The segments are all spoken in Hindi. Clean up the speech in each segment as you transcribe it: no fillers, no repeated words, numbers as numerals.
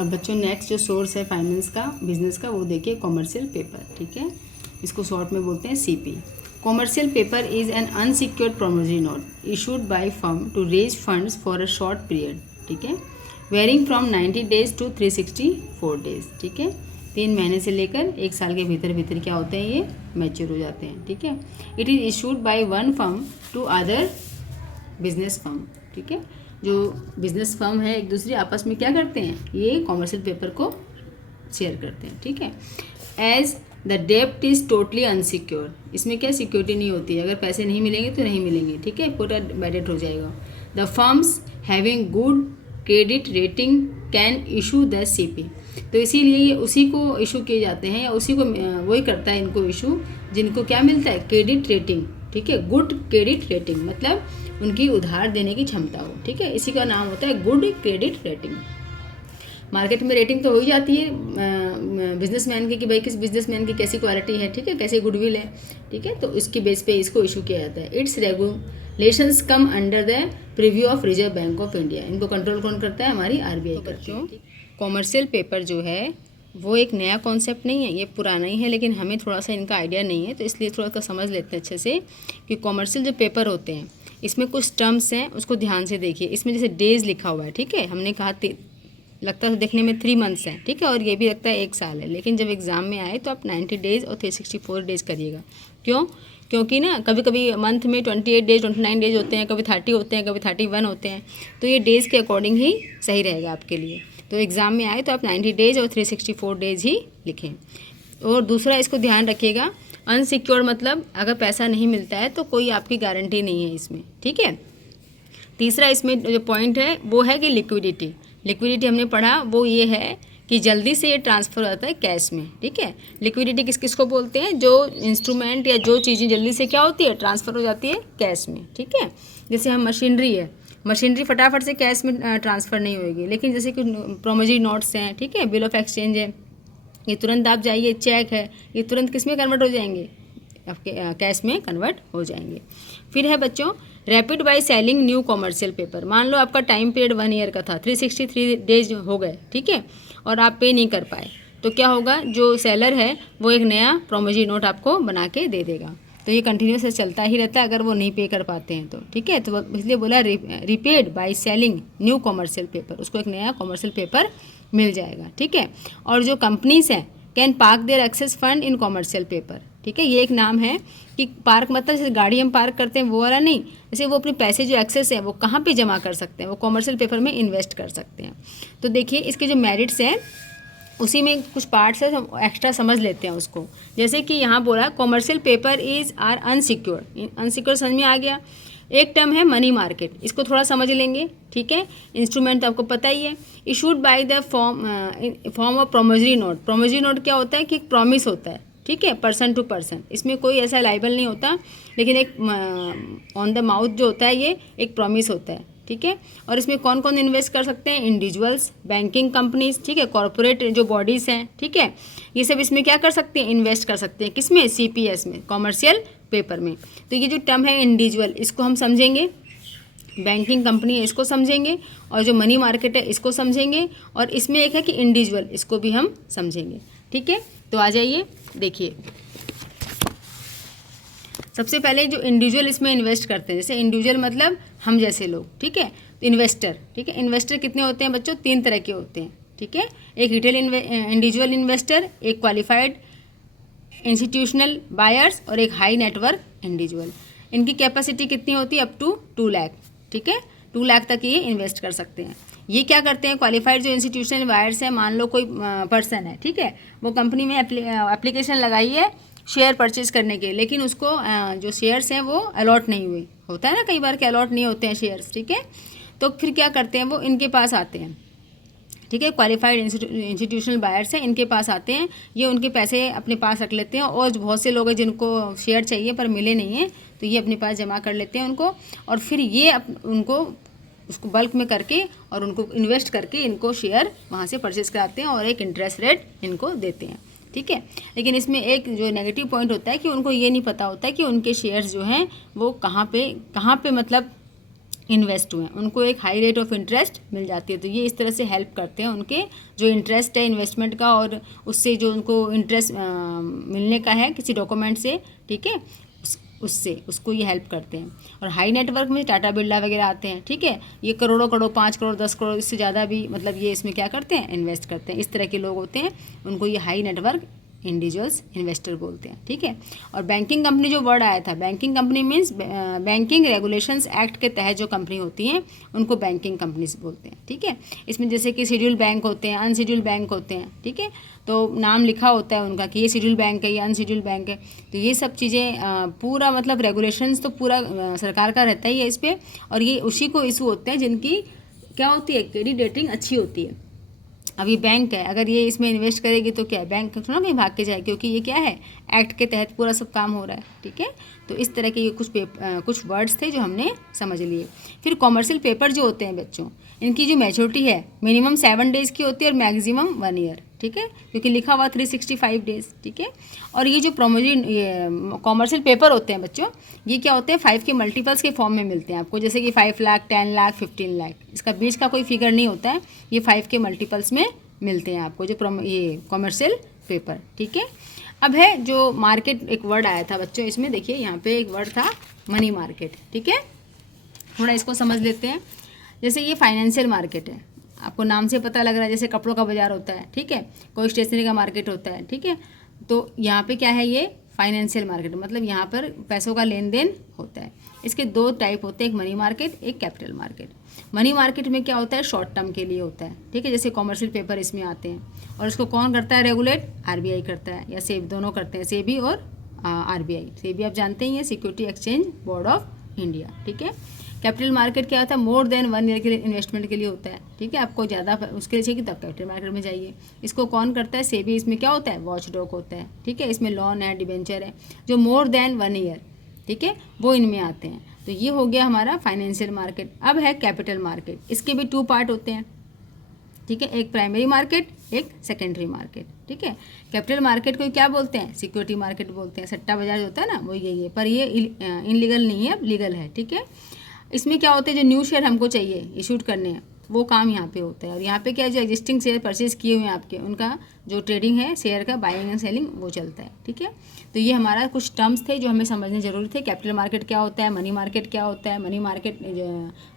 अब बच्चों नेक्स्ट जो सोर्स है फाइनेंस का, बिजनेस का, वो देखिए कॉमर्शियल पेपर, ठीक है, इसको शॉर्ट में बोलते हैं CP. Commercial paper is an unsecured promissory note issued by firm to raise funds for a short period, ठीक है, varying from 90 days to 364 days, ठीक है, 3 महीने से लेकर 1 साल के भीतर भीतर क्या होते हैं, ये मैच्योर हो जाते हैं, ठीक है। It is issued by one firm to other business firm, ठीक है, जो बिजनेस फर्म है एक दूसरे आपस में क्या करते हैं, ये कॉमर्शियल पेपर को शेयर करते हैं, ठीक है। एज द डेप्ट इज़ टोटली अनसिक्योर, इसमें क्या सिक्योरिटी नहीं होती है, अगर पैसे नहीं मिलेंगे तो नहीं मिलेंगे, ठीक है, पूरा बैडेड हो जाएगा। The firms having good credit rating can issue the CP, तो इसीलिए ये उसी को इशू किए जाते हैं, या उसी को वही करता है इनको इशू जिनको क्या मिलता है, क्रेडिट रेटिंग, ठीक है, गुड क्रेडिट रेटिंग, मतलब उनकी उधार देने की क्षमता हो, ठीक है, इसी का नाम होता है गुड क्रेडिट रेटिंग। मार्केट में रेटिंग तो हो ही जाती है बिजनेसमैन की कि भाई किस बिजनेसमैन की कैसी क्वालिटी है, ठीक है, कैसी गुडविल है, ठीक है, तो इसकी बेस पे इसको इशू किया जाता है। It's regulations come under the preview of reserve bank of India, इनको कंट्रोल कौन करता है, हमारी आरबीआई करती है। कॉमर्शियल पेपर जो है वो एक नया कॉन्सेप्ट नहीं है, ये पुराना ही है, लेकिन हमें थोड़ा सा इनका आइडिया नहीं है, तो इसलिए थोड़ा सा समझ लेते हैं अच्छे से कि कॉमर्शियल जो पेपर होते हैं इसमें कुछ टर्म्स हैं, उसको ध्यान से देखिए। इसमें जैसे डेज लिखा हुआ है, ठीक है, हमने कहा लगता है देखने में 3 मंथ्स हैं, ठीक है, और ये भी लगता है 1 साल है, लेकिन जब एग्ज़ाम में आए तो आप 90 डेज़ और 364 डेज़ करिएगा। क्यों? क्योंकि ना कभी कभी मंथ में 28 डेज 29 डेज होते हैं, कभी 30 होते हैं, कभी 31 होते हैं, तो ये डेज़ के अकॉर्डिंग ही सही रहेगा आपके लिए। तो एग्ज़ाम में आए तो आप 90 डेज और 364 डेज़ ही लिखें। और दूसरा इसको ध्यान रखिएगा, अनसिक्योर मतलब अगर पैसा नहीं मिलता है तो कोई आपकी गारंटी नहीं है इसमें, ठीक है। तीसरा इसमें जो पॉइंट है वो है कि लिक्विडिटी। लिक्विडिटी हमने पढ़ा वो ये है कि जल्दी से ये ट्रांसफ़र होता है कैश में, ठीक है। लिक्विडिटी किस किस को बोलते हैं, जो इंस्ट्रूमेंट या जो चीज़ें जल्दी से क्या होती है, ट्रांसफ़र हो जाती है कैश में, ठीक है। जैसे हम मशीनरी है, मशीनरी फटाफट से कैश में ट्रांसफ़र नहीं होगी, लेकिन जैसे कि प्रोमिसरी नोट्स हैं, ठीक है, बिल ऑफ एक्सचेंज है, ये तुरंत आप जाइए, चेक है, ये तुरंत किस में कन्वर्ट हो जाएंगे, आपके कैश में कन्वर्ट हो जाएंगे। फिर है बच्चों rapid by selling new commercial paper. मान लो आपका टाइम पीरियड 1 ईयर का था, 363 डेज हो गए, ठीक है, और आप पे नहीं कर पाए, तो क्या होगा, जो सेलर है वो एक नया प्रोमिसरी नोट आपको बना के दे देगा। तो ये कंटिन्यूस चलता ही रहता है अगर वो नहीं पे कर पाते हैं तो, ठीक है। तो इसलिए बोला repaid by selling new commercial paper, उसको एक नया कॉमर्शियल पेपर मिल जाएगा, ठीक है। और जो कंपनीज हैं can park their excess fund in commercial paper, ठीक है, ये एक नाम है कि पार्क मतलब जैसे गाड़ी हम पार्क करते हैं वो वाला नहीं, जैसे वो अपने पैसे जो एक्सेस है वो कहाँ पे जमा कर सकते हैं, वो कॉमर्शियल पेपर में इन्वेस्ट कर सकते हैं। तो देखिए इसके जो मेरिट्स हैं उसी में कुछ पार्ट्स है, हम एक्स्ट्रा समझ लेते हैं उसको। जैसे कि यहाँ बोला commercial paper is are unsecured, unsecured समझ में आ गया। एक टर्म है मनी मार्केट, इसको थोड़ा समझ लेंगे, ठीक है। इंस्ट्रूमेंट तो आपको पता ही है, issued by the form of promissory note. Promissory note क्या होता है कि एक प्रॉमिस होता है, ठीक है, पर्सन टू पर्सन, इसमें कोई ऐसा लाइबल नहीं होता, लेकिन एक ऑन द माउथ जो होता है ये एक प्रॉमिस होता है, ठीक है। और इसमें कौन कौन इन्वेस्ट कर सकते हैं, इंडिविजुअल्स, बैंकिंग कंपनीज, ठीक है, कॉरपोरेट जो बॉडीज़ हैं, ठीक है, ये सब इसमें क्या कर सकते हैं, इन्वेस्ट कर सकते हैं, किसमें, CPS में, कॉमर्शियल पेपर में। तो ये जो टर्म है इंडिविजुअल, इसको हम समझेंगे, बैंकिंग कंपनी है इसको समझेंगे, और जो मनी मार्केट है इसको समझेंगे, और इसमें एक है कि इंडिविजुअल, इसको भी हम समझेंगे, ठीक है। तो आ जाइए देखिए, सबसे पहले जो इंडिविजुअल इसमें इन्वेस्ट करते हैं, जैसे इंडिविजुअल मतलब हम जैसे लोग, ठीक है, इन्वेस्टर, ठीक है। इन्वेस्टर कितने होते हैं बच्चों, 3 तरह के होते हैं, ठीक है। एक रिटेल इंडिविजुअल इन्वेस्टर, एक क्वालिफाइड इंस्टीट्यूशनल बायर्स, और एक हाई नेटवर्क इंडिविजुअल। इनकी कैपेसिटी कितनी होती है, अप टू 2 लाख, ठीक है, 2 लाख तक ये इन्वेस्ट कर सकते हैं। ये क्या करते हैं, क्वालिफाइड जो इंस्टीट्यूशनल बायर्स है, मान लो कोई पर्सन है, ठीक है, वो कंपनी में एप्लीकेशन लगाई है शेयर परचेज करने के, लेकिन उसको जो शेयर्स हैं वो अलॉट नहीं हुए, होता है ना कई बार कि अलॉट नहीं होते हैं शेयर्स, ठीक है। तो फिर क्या करते हैं, वो इनके पास आते हैं, ठीक है, क्वालिफाइड इंस्टीट्यूशनल बायर्स हैं, इनके पास आते हैं, ये उनके पैसे अपने पास रख लेते हैं, और बहुत से लोग हैं जिनको शेयर चाहिए पर मिले नहीं हैं, तो ये अपने पास जमा कर लेते हैं उनको, और फिर ये उनको उसको बल्क में करके और उनको इन्वेस्ट करके इनको शेयर वहाँ से परचेज कराते हैं, और एक इंटरेस्ट रेट इनको देते हैं, ठीक है। लेकिन इसमें एक जो नेगेटिव पॉइंट होता है कि उनको ये नहीं पता होता है कि उनके शेयर्स जो हैं वो कहाँ पे मतलब इन्वेस्ट हुए हैं उनको एक हाई रेट ऑफ इंटरेस्ट मिल जाती है। तो ये इस तरह से हेल्प करते हैं उनके जो इंटरेस्ट है इन्वेस्टमेंट का और उससे जो उनको इंटरेस्ट मिलने का है किसी डॉक्यूमेंट से, ठीक है, उससे उसको ये हेल्प करते हैं। और हाई नेटवर्क में टाटा बिरला वगैरह आते हैं, ठीक है, ये करोड़ों करोड़ 5 करोड़ 10 करोड़ इससे ज़्यादा भी मतलब ये इसमें क्या करते हैं, इन्वेस्ट करते हैं। इस तरह के लोग होते हैं, उनको ये हाई नेटवर्क इंडिविजुअल्स इन्वेस्टर बोलते हैं, ठीक है। और बैंकिंग कंपनी जो वर्ड आया था, banking company means banking regulations act के तहत जो कंपनी होती हैं उनको बैंकिंग कंपनीज बोलते हैं, ठीक है। इसमें जैसे कि शेड्यूल बैंक होते हैं, अनशेड्यूल बैंक होते हैं, ठीक है, तो नाम लिखा होता है उनका कि ये शेड्यूल बैंक है, ये अनशेड्यूल बैंक है। तो ये सब चीज़ें पूरा मतलब रेगुलेशंस तो पूरा सरकार का रहता ही है इस पर, और ये उसी को इशू होते हैं जिनकी क्या होती है, क्रेडिट रेटिंग अच्छी होती है। अभी बैंक है, अगर ये इसमें इन्वेस्ट करेगी तो क्या है, बैंक थोड़ा कहीं भाग के जाए, क्योंकि ये क्या है, एक्ट के तहत पूरा सब काम हो रहा है, ठीक है। तो इस तरह के ये कुछ वर्ड्स थे जो हमने समझ लिए। फिर कॉमर्शियल पेपर जो होते हैं बच्चों, इनकी जो मैच्योरिटी है मिनिमम 7 डेज़ की होती है और मैक्सिमम 1 ईयर, ठीक है, क्योंकि लिखा हुआ 365 डेज़, ठीक है। और ये जो कॉमर्शियल पेपर होते हैं बच्चों, ये क्या होते हैं, 5 के मल्टीपल्स के फॉर्म में मिलते हैं आपको, जैसे कि 5 लाख, 10 लाख, 15 लाख, इसका बीच का कोई फिगर नहीं होता है, ये 5 के मल्टीपल्स में मिलते हैं आपको जो ये कॉमर्शियल पेपर, ठीक है। अब है जो मार्केट, एक वर्ड आया था बच्चों, इसमें देखिए यहाँ पे एक वर्ड था मनी मार्केट, ठीक है, थोड़ा इसको समझ लेते हैं। जैसे ये फाइनेंशियल मार्केट है, आपको नाम से पता लग रहा है, जैसे कपड़ों का बाजार होता है, ठीक है, कोई स्टेशनरी का मार्केट होता है, ठीक है। तो यहाँ पे क्या है, ये फाइनेंशियल मार्केट, मतलब यहाँ पर पैसों का लेन देन होता है। इसके 2 टाइप होते हैं, एक मनी मार्केट, एक कैपिटल मार्केट। मनी मार्केट में क्या होता है, शॉर्ट टर्म के लिए होता है, ठीक है, जैसे कॉमर्शियल पेपर इसमें आते हैं। और इसको कौन करता है रेगुलेट, आरबीआई करता है, या सेबी, दोनों करते हैं, सेबी और आरबीआई। सेबी आप जानते ही हैं, security exchange board of India, ठीक है। कैपिटल मार्केट क्या होता है, मोर देन 1 ईयर के लिए इन्वेस्टमेंट के लिए होता है, ठीक है, आपको ज़्यादा उसके लिए चाहिए तब कैपिटल मार्केट में जाइए। इसको कौन करता है, सेबी। इसमें क्या होता है, वॉच डॉग होता है, ठीक है, इसमें लोन है, डिबेंचर है, जो मोर देन 1 ईयर, ठीक है, वो इनमें आते हैं। तो ये हो गया हमारा फाइनेंशियल मार्केट। अब है कैपिटल मार्केट, इसके भी 2 पार्ट होते हैं, ठीक है, एक प्राइमरी मार्केट, एक सेकेंडरी मार्केट, ठीक है। कैपिटल मार्केट को क्या बोलते हैं, सिक्योरिटी मार्केट बोलते हैं, सट्टा बाजार जो होता है ना, वो यही है, पर ये इनलीगल नहीं है, अब लीगल है, ठीक है। इसमें क्या होता है, जो न्यू शेयर हमको चाहिए इशूड करने हैं, वो काम यहाँ पे होता है। और यहाँ पे क्या है, जो एग्जिस्टिंग शेयर परचेज किए हुए हैं आपके, उनका जो ट्रेडिंग है शेयर का, बाइंग एंड सेलिंग, वो चलता है, ठीक है। तो ये हमारा कुछ टर्म्स थे जो हमें समझने जरूरी थे। कैपिटल मार्केट क्या होता है, मनी मार्केट क्या होता है, मनी मार्केट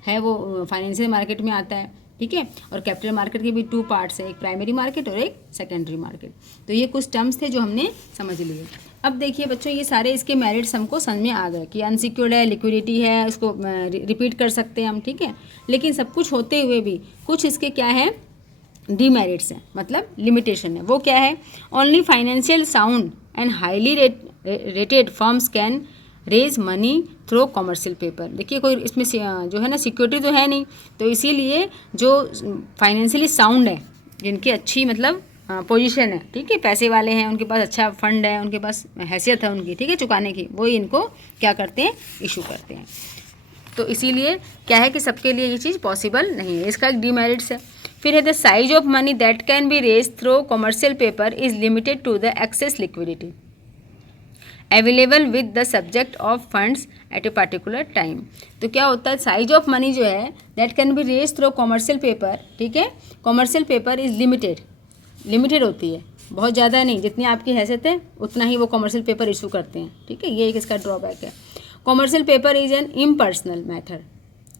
है वो फाइनेंशियल मार्केट में आता है, ठीक है। और कैपिटल मार्केट के भी 2 पार्ट्स है, एक प्राइमरी मार्केट और एक सेकेंडरी मार्केट। तो ये कुछ टर्म्स थे जो हमने समझ लिए। अब देखिए बच्चों, ये सारे इसके मेरिट्स हमको समझ में आ गए कि अनसिक्योर्ड है, लिक्विडिटी है, उसको रिपीट कर सकते हैं हम, ठीक है। लेकिन सब कुछ होते हुए भी कुछ इसके क्या है, डीमेरिट्स हैं, मतलब लिमिटेशन है। वो क्या है, only financial sound and highly rated firms can raise money through commercial paper. देखिए कोई इसमें जो है ना सिक्योरिटी तो है नहीं, तो इसीलिए जो फाइनेंशियली साउंड है, जिनकी अच्छी मतलब पोजीशन है, ठीक है, पैसे वाले हैं, उनके पास अच्छा फंड है, उनके पास हैसियत है उनकी, ठीक है, चुकाने की, वो इनको क्या करते हैं, इशू करते हैं। तो इसीलिए क्या है कि सबके लिए ये चीज़ पॉसिबल नहीं है, इसका एक डीमेरिट्स है। फिर है the size of money that can be raise through commercial paper is limited to the excess liquidity available with the subject of funds at a particular time. तो क्या होता है, साइज ऑफ मनी जो है that can be raise through commercial paper, ठीक है, कॉमर्शियल पेपर इज लिमिटेड होती है, बहुत ज़्यादा नहीं, जितनी आपकी हैसियत है उतना ही वो कॉमर्शियल पेपर इशू करते हैं, ठीक है, ये एक इसका ड्रॉबैक है। Commercial paper is an impersonal method,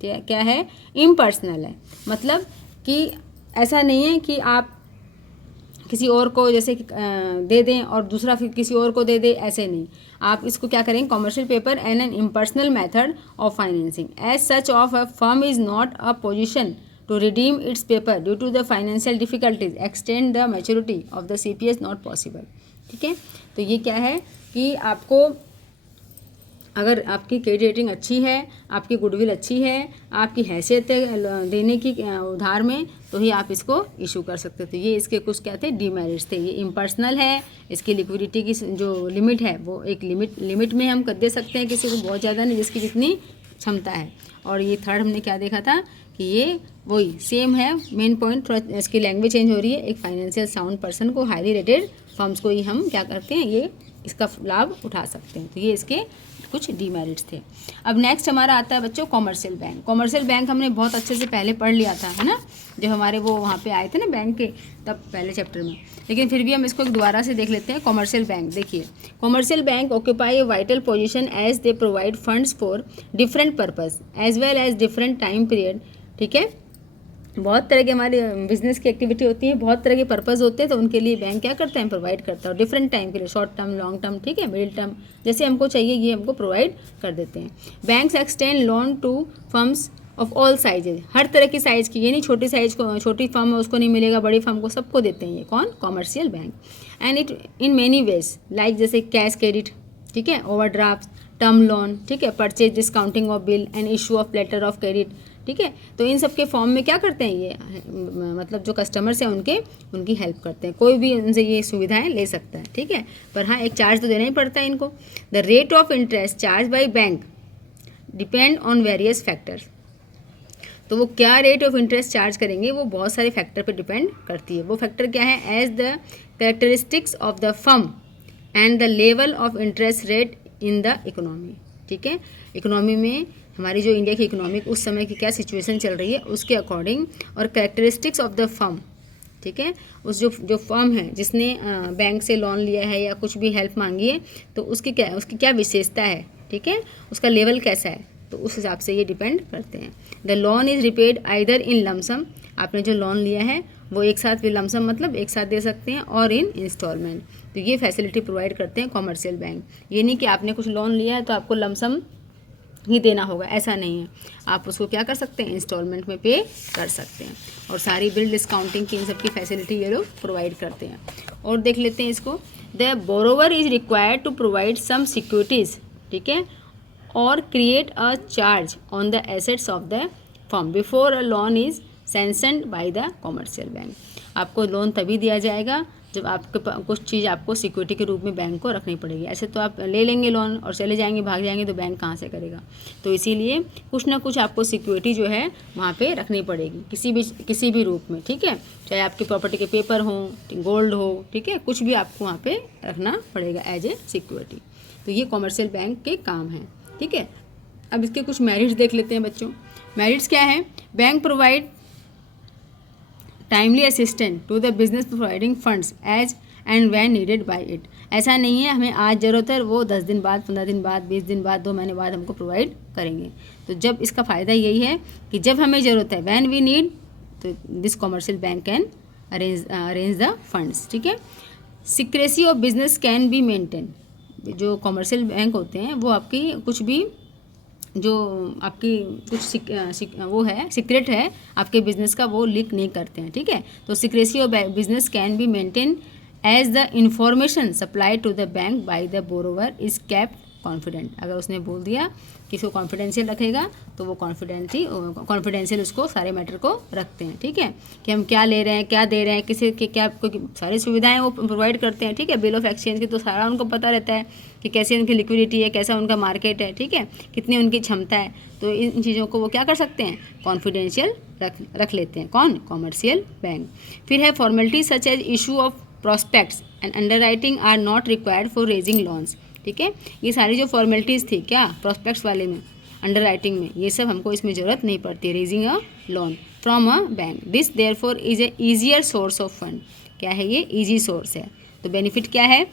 क्या है, इम्पर्सनल है, मतलब कि ऐसा नहीं है कि आप किसी और को जैसे दे दें और दूसरा फिर किसी और को दे दे, ऐसे नहीं, आप इसको क्या करेंगे, commercial paper and an impersonal method of financing as such of a firm is not a position to redeem its paper due to the financial difficulties extend the maturity of the CPS not possible, ठीक है। तो ये क्या है कि आपको अगर आपकी क्रेडिट रेटिंग अच्छी है, आपकी गुडविल अच्छी है, आपकी हैसियत है देने की उधार में, तो ही आप इसको इशू कर सकते थे। ये इसके कुछ क्या थे, डीमेरिट्स थे। ये इम्पर्सनल है, इसकी लिक्विडिटी की जो लिमिट है वो एक लिमिट में हम दे सकते हैं किसी को, बहुत ज़्यादा नहीं, जिसकी जितनी क्षमता है। और ये थर्ड हमने क्या देखा था कि ये वही सेम है, मेन पॉइंट थोड़ा इसकी लैंग्वेज चेंज हो रही है। एक फाइनेंशियल साउंड पर्सन को, हाईली रेटेड फर्म्स को ही हम क्या करते हैं, ये इसका लाभ उठा सकते हैं। तो ये इसके कुछ डीमेरिट्स थे। अब नेक्स्ट हमारा आता है बच्चों कॉमर्शियल बैंक। कॉमर्शियल बैंक हमने बहुत अच्छे से पहले पढ़ लिया था, है ना, जब हमारे वो वहाँ पे आए थे ना बैंक के, तब पहले चैप्टर में, लेकिन फिर भी हम इसको दोबारा से देख लेते हैं। कॉमर्शियल बैंक देखिए, commercial bank occupy a vital position as they provide funds for different purpose as well as different time period. ठीक है, बहुत तरह के हमारे बिजनेस की एक्टिविटी होती है, बहुत तरह के पर्पस होते हैं, तो उनके लिए बैंक क्या करता है, प्रोवाइड करता है डिफरेंट टाइम के लिए, शॉर्ट टर्म, लॉन्ग टर्म, ठीक है, मिडिल टर्म, जैसे हमको चाहिए ये हमको प्रोवाइड कर देते हैं। Banks extend loan to firms of all sizes, हर तरह की साइज़ की, ये नहीं छोटी साइज को, छोटी फर्म है उसको नहीं मिलेगा, बड़ी फर्म को, सबको देते हैं ये कौन, commercial bank. And it in many ways like जैसे कैश क्रेडिट, ठीक है, ओवरड्राफ्ट, टर्म लोन, ठीक है, purchase, discounting of bill and issue of letter of credit. ठीक है, तो इन सब के फॉर्म में क्या करते हैं ये, मतलब जो कस्टमर्स हैं उनकी हेल्प करते हैं, कोई भी उनसे ये सुविधाएं ले सकता है। ठीक है, पर हाँ एक चार्ज तो देना ही पड़ता है इनको। The rate of interest charge by bank depend on various factors, तो वो क्या रेट ऑफ इंटरेस्ट चार्ज करेंगे वो बहुत सारे फैक्टर पे डिपेंड करती है। वो फैक्टर क्या है, as the characteristics of the firm and the level of interest rate in the economy. ठीक है, इकोनॉमी में हमारी जो इंडिया की इकोनॉमिक उस समय की क्या सिचुएशन चल रही है उसके अकॉर्डिंग, और कैरेक्टरिस्टिक्स ऑफ द फर्म, ठीक है, उस जो फर्म है जिसने बैंक से लोन लिया है या कुछ भी हेल्प मांगी है, तो उसकी क्या विशेषता है, ठीक है, उसका लेवल कैसा है, तो उस हिसाब से ये डिपेंड करते हैं। The loan is repaid either in lump sum, आपने जो लोन लिया है वो एक साथ, लमसम मतलब एक साथ दे सकते हैं, और इन इंस्टॉलमेंट, तो ये फैसिलिटी प्रोवाइड करते हैं कॉमर्शियल बैंक। ये नहीं कि आपने कुछ लोन लिया है तो आपको लमसम ही देना होगा, ऐसा नहीं है, आप उसको क्या कर सकते हैं, इंस्टॉलमेंट में पे कर सकते हैं, और सारी बिल डिस्काउंटिंग की इन सब की फैसिलिटी ये लोग प्रोवाइड करते हैं। और देख लेते हैं इसको, the borrower is required to provide some securities, ठीक है, और create a charge on the assets of the firm before a loan is sanctioned by the commercial bank. आपको लोन तभी दिया जाएगा जब आपके कुछ चीज़ आपको सिक्योरिटी के रूप में बैंक को रखनी पड़ेगी। ऐसे तो आप ले लेंगे लोन और चले जाएंगे, भाग जाएंगे, तो बैंक कहाँ से करेगा, तो इसीलिए कुछ ना कुछ आपको सिक्योरिटी जो है वहाँ पे रखनी पड़ेगी किसी भी रूप में। ठीक है, चाहे आपकी प्रॉपर्टी के पेपर हो, गोल्ड हो, ठीक है, कुछ भी आपको वहाँ पे रखना पड़ेगा एज ए सिक्योरिटी। तो ये कॉमर्शियल बैंक के काम हैं। ठीक है, अब इसके कुछ मेरिट्स देख लेते हैं बच्चों। मेरिट्स क्या है, bank provide timely assistant to the business providing funds as and when needed by it. ऐसा नहीं है हमें आज ज़रूरत है, वो 10 दिन बाद, 15 दिन बाद, 20 दिन बाद, 2 महीने बाद हमको प्रोवाइड करेंगे। तो जब इसका फ़ायदा यही है कि जब हमें ज़रूरत है, व्हेन वी नीड, तो this commercial bank can arrange the funds. ठीक है, secrecy of business can be maintain. जो कॉमर्शियल बैंक होते हैं वो आपकी कुछ भी जो आपकी कुछ वो है सीक्रेट है आपके बिजनेस का, वो लीक नहीं करते हैं। ठीक है, तो secrecy of business can be maintain as the information supply to the bank by the borrower is kept confident. अगर उसने बोल दिया कि इसको कॉन्फिडेंशियल रखेगा तो वो कॉन्फिडेंशियल उसको सारे मैटर को रखते हैं। ठीक है, कि हम क्या ले रहे हैं, क्या दे रहे हैं, किसी के क्या सारी सुविधाएं वो प्रोवाइड करते हैं। ठीक है, बिल ऑफ एक्सचेंज की तो सारा उनको पता रहता है कि कैसी उनकी लिक्विडिटी है, कैसा उनका मार्केट है, ठीक है, कितनी उनकी क्षमता है, तो इन चीज़ों को वो क्या कर सकते हैं, कॉन्फिडेंशियल रख लेते हैं। कौन, कॉमर्शियल बैंक। फिर है formality such as issue of prospectus and underwriting are not required for raising loans. ठीक है, ये सारी जो फॉर्मेलिटीज़ थी क्या प्रॉस्पेक्ट्स वाले में, अंडर राइटिंग में, ये सब हमको इसमें ज़रूरत नहीं पड़ती raising a loan from a bank. This therefore is a easier source of fund. क्या है ये, ईजी सोर्स है। तो बेनिफिट क्या है,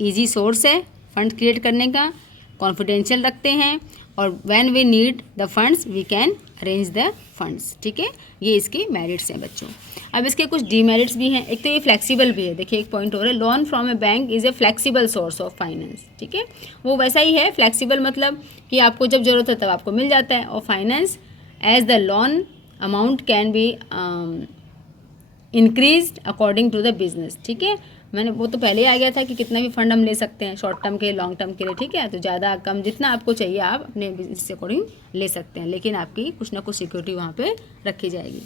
ईजी सोर्स है फंड क्रिएट करने का, कॉन्फिडेंशियल रखते हैं, और when we need the funds we can arrange the funds. ठीक है, ये इसके मेरिट्स हैं बच्चों। अब इसके कुछ डीमेरिट्स भी हैं। एक तो ये फ्लेक्सिबल भी है, देखिए एक पॉइंट और है, loan from A bank is a flexible source of finance. ठीक है, वो वैसा ही है, फ्लेक्सिबल मतलब कि आपको जब ज़रूरत है तब आपको मिल जाता है, और finance as the loan amount can be increase according to the business. ठीक है, मैंने वो तो पहले ही आ गया था कि कितना भी फंड हम ले सकते हैं, शॉर्ट टर्म के लिए, लॉन्ग टर्म के लिए। ठीक है, तो ज़्यादा कम जितना आपको चाहिए आप अपने बिजनेस के अकॉर्डिंग ले सकते हैं, लेकिन आपकी कुछ ना कुछ सिक्योरिटी वहाँ पे रखी जाएगी।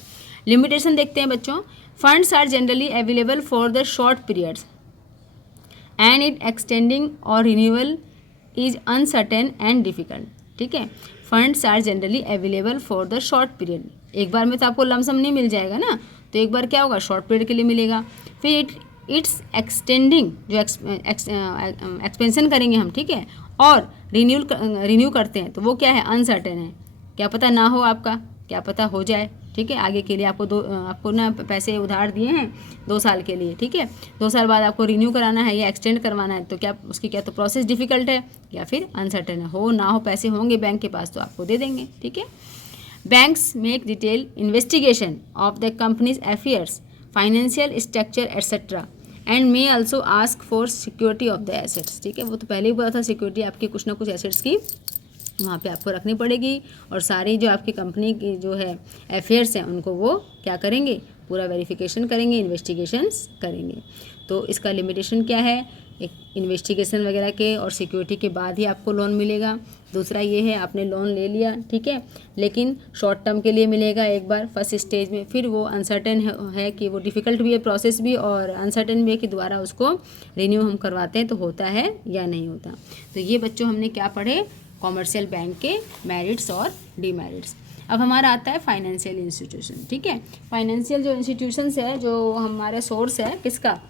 लिमिटेशन देखते हैं बच्चों। Funds are generally available for the short periods and it extending और renewal is uncertain and difficult. ठीक है, funds are generally available for the short period. एक बार में तो आपको लमसम नहीं मिल जाएगा ना, तो एक बार क्या होगा, शॉर्ट पीरियड के लिए मिलेगा। फिर इट्स एक्सटेंडिंग, जो एक्सपेंशन करेंगे हम, ठीक है, और रिन्यू करते हैं तो वो क्या है, अनसर्टेन है, क्या पता ना हो आपका, क्या पता हो जाए, ठीक है। आगे के लिए आपको ना पैसे उधार दिए हैं 2 साल के लिए, ठीक है, 2 साल बाद आपको रिन्यू कराना है या एक्सटेंड करवाना है, तो क्या उसकी क्या तो प्रोसेस डिफिकल्ट है या फिर अनसर्टेन है, हो ना हो पैसे होंगे बैंक के पास तो आपको दे देंगे, ठीक है। Banks make detail investigation of the companies affairs, financial structure etcetera and may also ask for security of the assets, ठीक है। वो तो पहले ही पता था, सिक्योरिटी आपकी कुछ ना कुछ एसेट्स की वहाँ पे आपको रखनी पड़ेगी, और सारी जो आपकी कंपनी की जो है अफेयर्स हैं उनको वो क्या करेंगे, पूरा वेरिफिकेशन करेंगे, इन्वेस्टिगेशंस करेंगे। तो इसका लिमिटेशन क्या है, एक इन्वेस्टिगेशन वगैरह के और सिक्योरिटी के बाद ही आपको लोन मिलेगा। दूसरा ये है, आपने लोन ले लिया, ठीक है, लेकिन शॉर्ट टर्म के लिए मिलेगा एक बार फर्स्ट स्टेज में, फिर वो अनसर्टेन है कि वो डिफ़िकल्ट भी है प्रोसेस भी, और अनसर्टेन भी है कि दोबारा उसको रिन्यू हम करवाते हैं तो होता है या नहीं होता। तो ये बच्चों हमने क्या पढ़े, कॉमर्शियल बैंक के मेरिट्स और डीमेरिट्स। अब हमारा आता है फाइनेंशियल इंस्टीट्यूशन, ठीक है। फाइनेंशियल जो इंस्टीट्यूशंस है, जो हमारे सोर्स है किसका,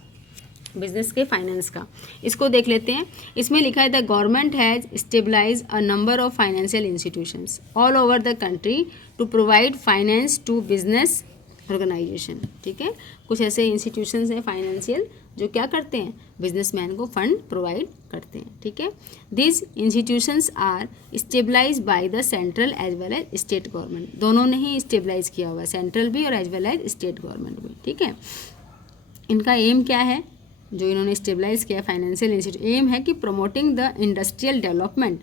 बिजनेस के फाइनेंस का, इसको देख लेते हैं। इसमें लिखा है the government has stabilise a number of financial institutions all over the country to provide finance to business organisation, ठीक है। कुछ ऐसे इंस्टीट्यूशंस हैं फाइनेंशियल जो क्या करते हैं, बिजनेसमैन को फंड प्रोवाइड करते हैं, ठीक है। This institutions are stabilise by the central as well as state government, दोनों ने ही स्टेबलाइज किया हुआ है, सेंट्रल भी और as well as state government भी, ठीक है। इनका एम क्या है, जो इन्होंने स्टेबलाइज किया फाइनेंशियल इंस्टीट्यूट, एम है कि प्रमोटिंग द इंडस्ट्रियल डेवलपमेंट,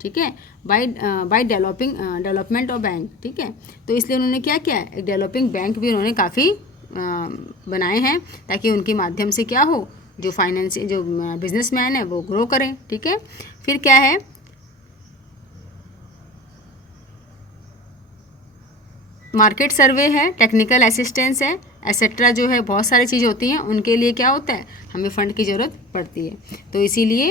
ठीक है, बाय डेवलपमेंट ऑफ बैंक, ठीक है। तो इसलिए उन्होंने क्या किया है, एक डेवलपिंग बैंक भी उन्होंने काफ़ी बनाए हैं, ताकि उनके माध्यम से क्या हो, जो फाइनेंस जो बिजनेसमैन है वो ग्रो करें, ठीक है। फिर क्या है, मार्केट सर्वे है, टेक्निकल असिस्टेंस है, एसेट्रा, जो है बहुत सारी चीज़ होती हैं, उनके लिए क्या होता है, हमें फ़ंड की ज़रूरत पड़ती है। तो इसीलिए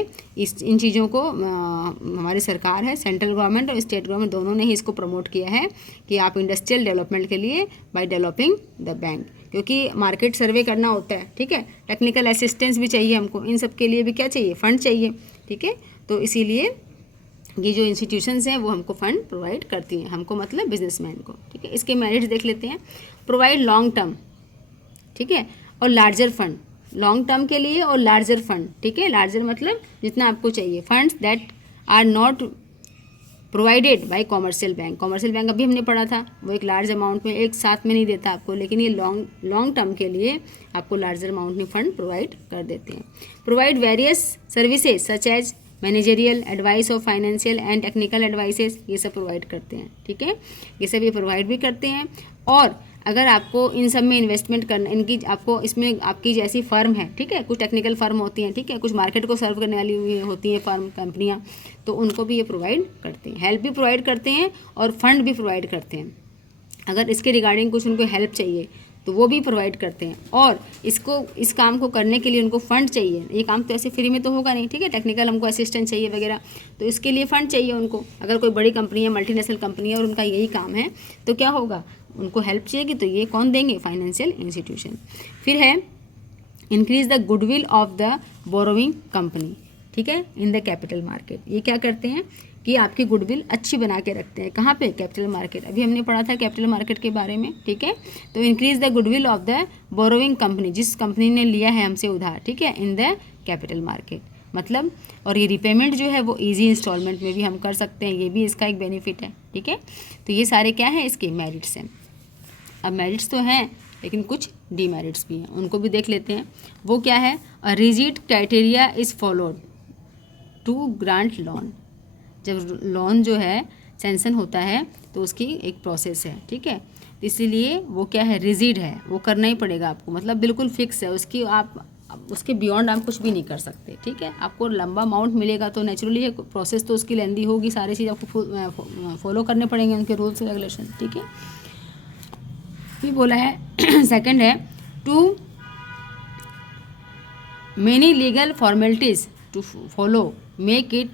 इन चीज़ों को हमारी सरकार है, सेंट्रल गवर्नमेंट और स्टेट गवर्नमेंट दोनों ने ही इसको प्रमोट किया है कि आप इंडस्ट्रियल डेवलपमेंट के लिए बाय डेवलपिंग द बैंक, क्योंकि मार्केट सर्वे करना होता है, ठीक है, टेक्निकल असिस्टेंस भी चाहिए हमको, इन सब के लिए भी क्या चाहिए, फ़ंड चाहिए, ठीक है। तो इसीलिए ये जो इंस्टीट्यूशंस हैं वो हमको फंड प्रोवाइड करती हैं, हमको मतलब बिजनेसमैन को, ठीक है। इसके मेरिट्स देख लेते हैं। प्रोवाइड लॉन्ग टर्म, ठीक है, और लार्जर फंड, लॉन्ग टर्म के लिए और लार्जर फंड, ठीक है। लार्जर मतलब जितना आपको चाहिए, funds that are not provided by commercial bank, commercial bank अभी हमने पढ़ा था, वो एक लार्ज अमाउंट में एक साथ में नहीं देता आपको, लेकिन ये लॉन्ग टर्म के लिए आपको लार्जर अमाउंट में फंड प्रोवाइड कर देते हैं। Provide various services such as managerial advice of financial and technical advices, ये सब प्रोवाइड करते हैं, ठीक है, ये सब ये प्रोवाइड भी करते हैं। और अगर आपको इन सब में इन्वेस्टमेंट करना, इनकी आपको इसमें आपकी जैसी फर्म है, ठीक है, कुछ टेक्निकल फर्म होती हैं, ठीक है, कुछ मार्केट को सर्व करने वाली होती हैं फर्म, कंपनियां, तो उनको भी ये प्रोवाइड करते हैं, हेल्प भी प्रोवाइड करते हैं और फंड भी प्रोवाइड करते हैं। अगर इसके रिगार्डिंग कुछ उनको हेल्प चाहिए तो वो भी प्रोवाइड करते हैं, और इस काम को करने के लिए उनको फ़ंड चाहिए, ये काम तो ऐसे फ्री में तो होगा नहीं, ठीक है, टेक्निकल हमको असिस्टेंट चाहिए वगैरह, तो इसके लिए फ़ंड चाहिए उनको। अगर कोई बड़ी कंपनी है, मल्टीनेशनल कंपनी है और उनका यही काम है, तो क्या होगा, उनको हेल्प चाहिए, तो ये कौन देंगे, फाइनेंशियल इंस्टीट्यूशन। फिर है increase the goodwill of the borrowing company, ठीक है, इन द कैपिटल मार्केट, ये क्या करते हैं कि आपकी गुडविल अच्छी बना के रखते हैं, कहाँ पे, कैपिटल मार्केट, अभी हमने पढ़ा था कैपिटल मार्केट के बारे में, ठीक है। तो increase the goodwill of the borrowing company, जिस कंपनी ने लिया है हमसे उधार, ठीक है, इन द कैपिटल मार्केट, मतलब, और ये रिपेमेंट जो है वो इजी इंस्टॉलमेंट में भी हम कर सकते हैं, ये भी इसका एक बेनिफिट है, ठीक है। तो ये सारे क्या है, इसके मेरिट्स हैं। अब मेरिट्स तो हैं लेकिन कुछ डीमेरिट्स भी हैं, उनको भी देख लेते हैं। वो क्या है, a rigid criteria is followed to grant loan, जब लोन जो है सैंक्शन होता है तो उसकी एक प्रोसेस है, ठीक है, इसीलिए वो क्या है, रिजिड है, वो करना ही पड़ेगा आपको, मतलब बिल्कुल फिक्स है, उसकी आप उसके बियॉन्ड आप कुछ भी नहीं कर सकते, ठीक है। आपको लंबा अमाउंट मिलेगा तो नेचुरली है, प्रोसेस तो उसकी लेंदी होगी, सारी चीज़ आपको फॉलो करने पड़ेंगे, उनके रूल्स रेगुलेशन, ठीक है। फिर बोला है सेकंड है, too many legal formalities to follow make it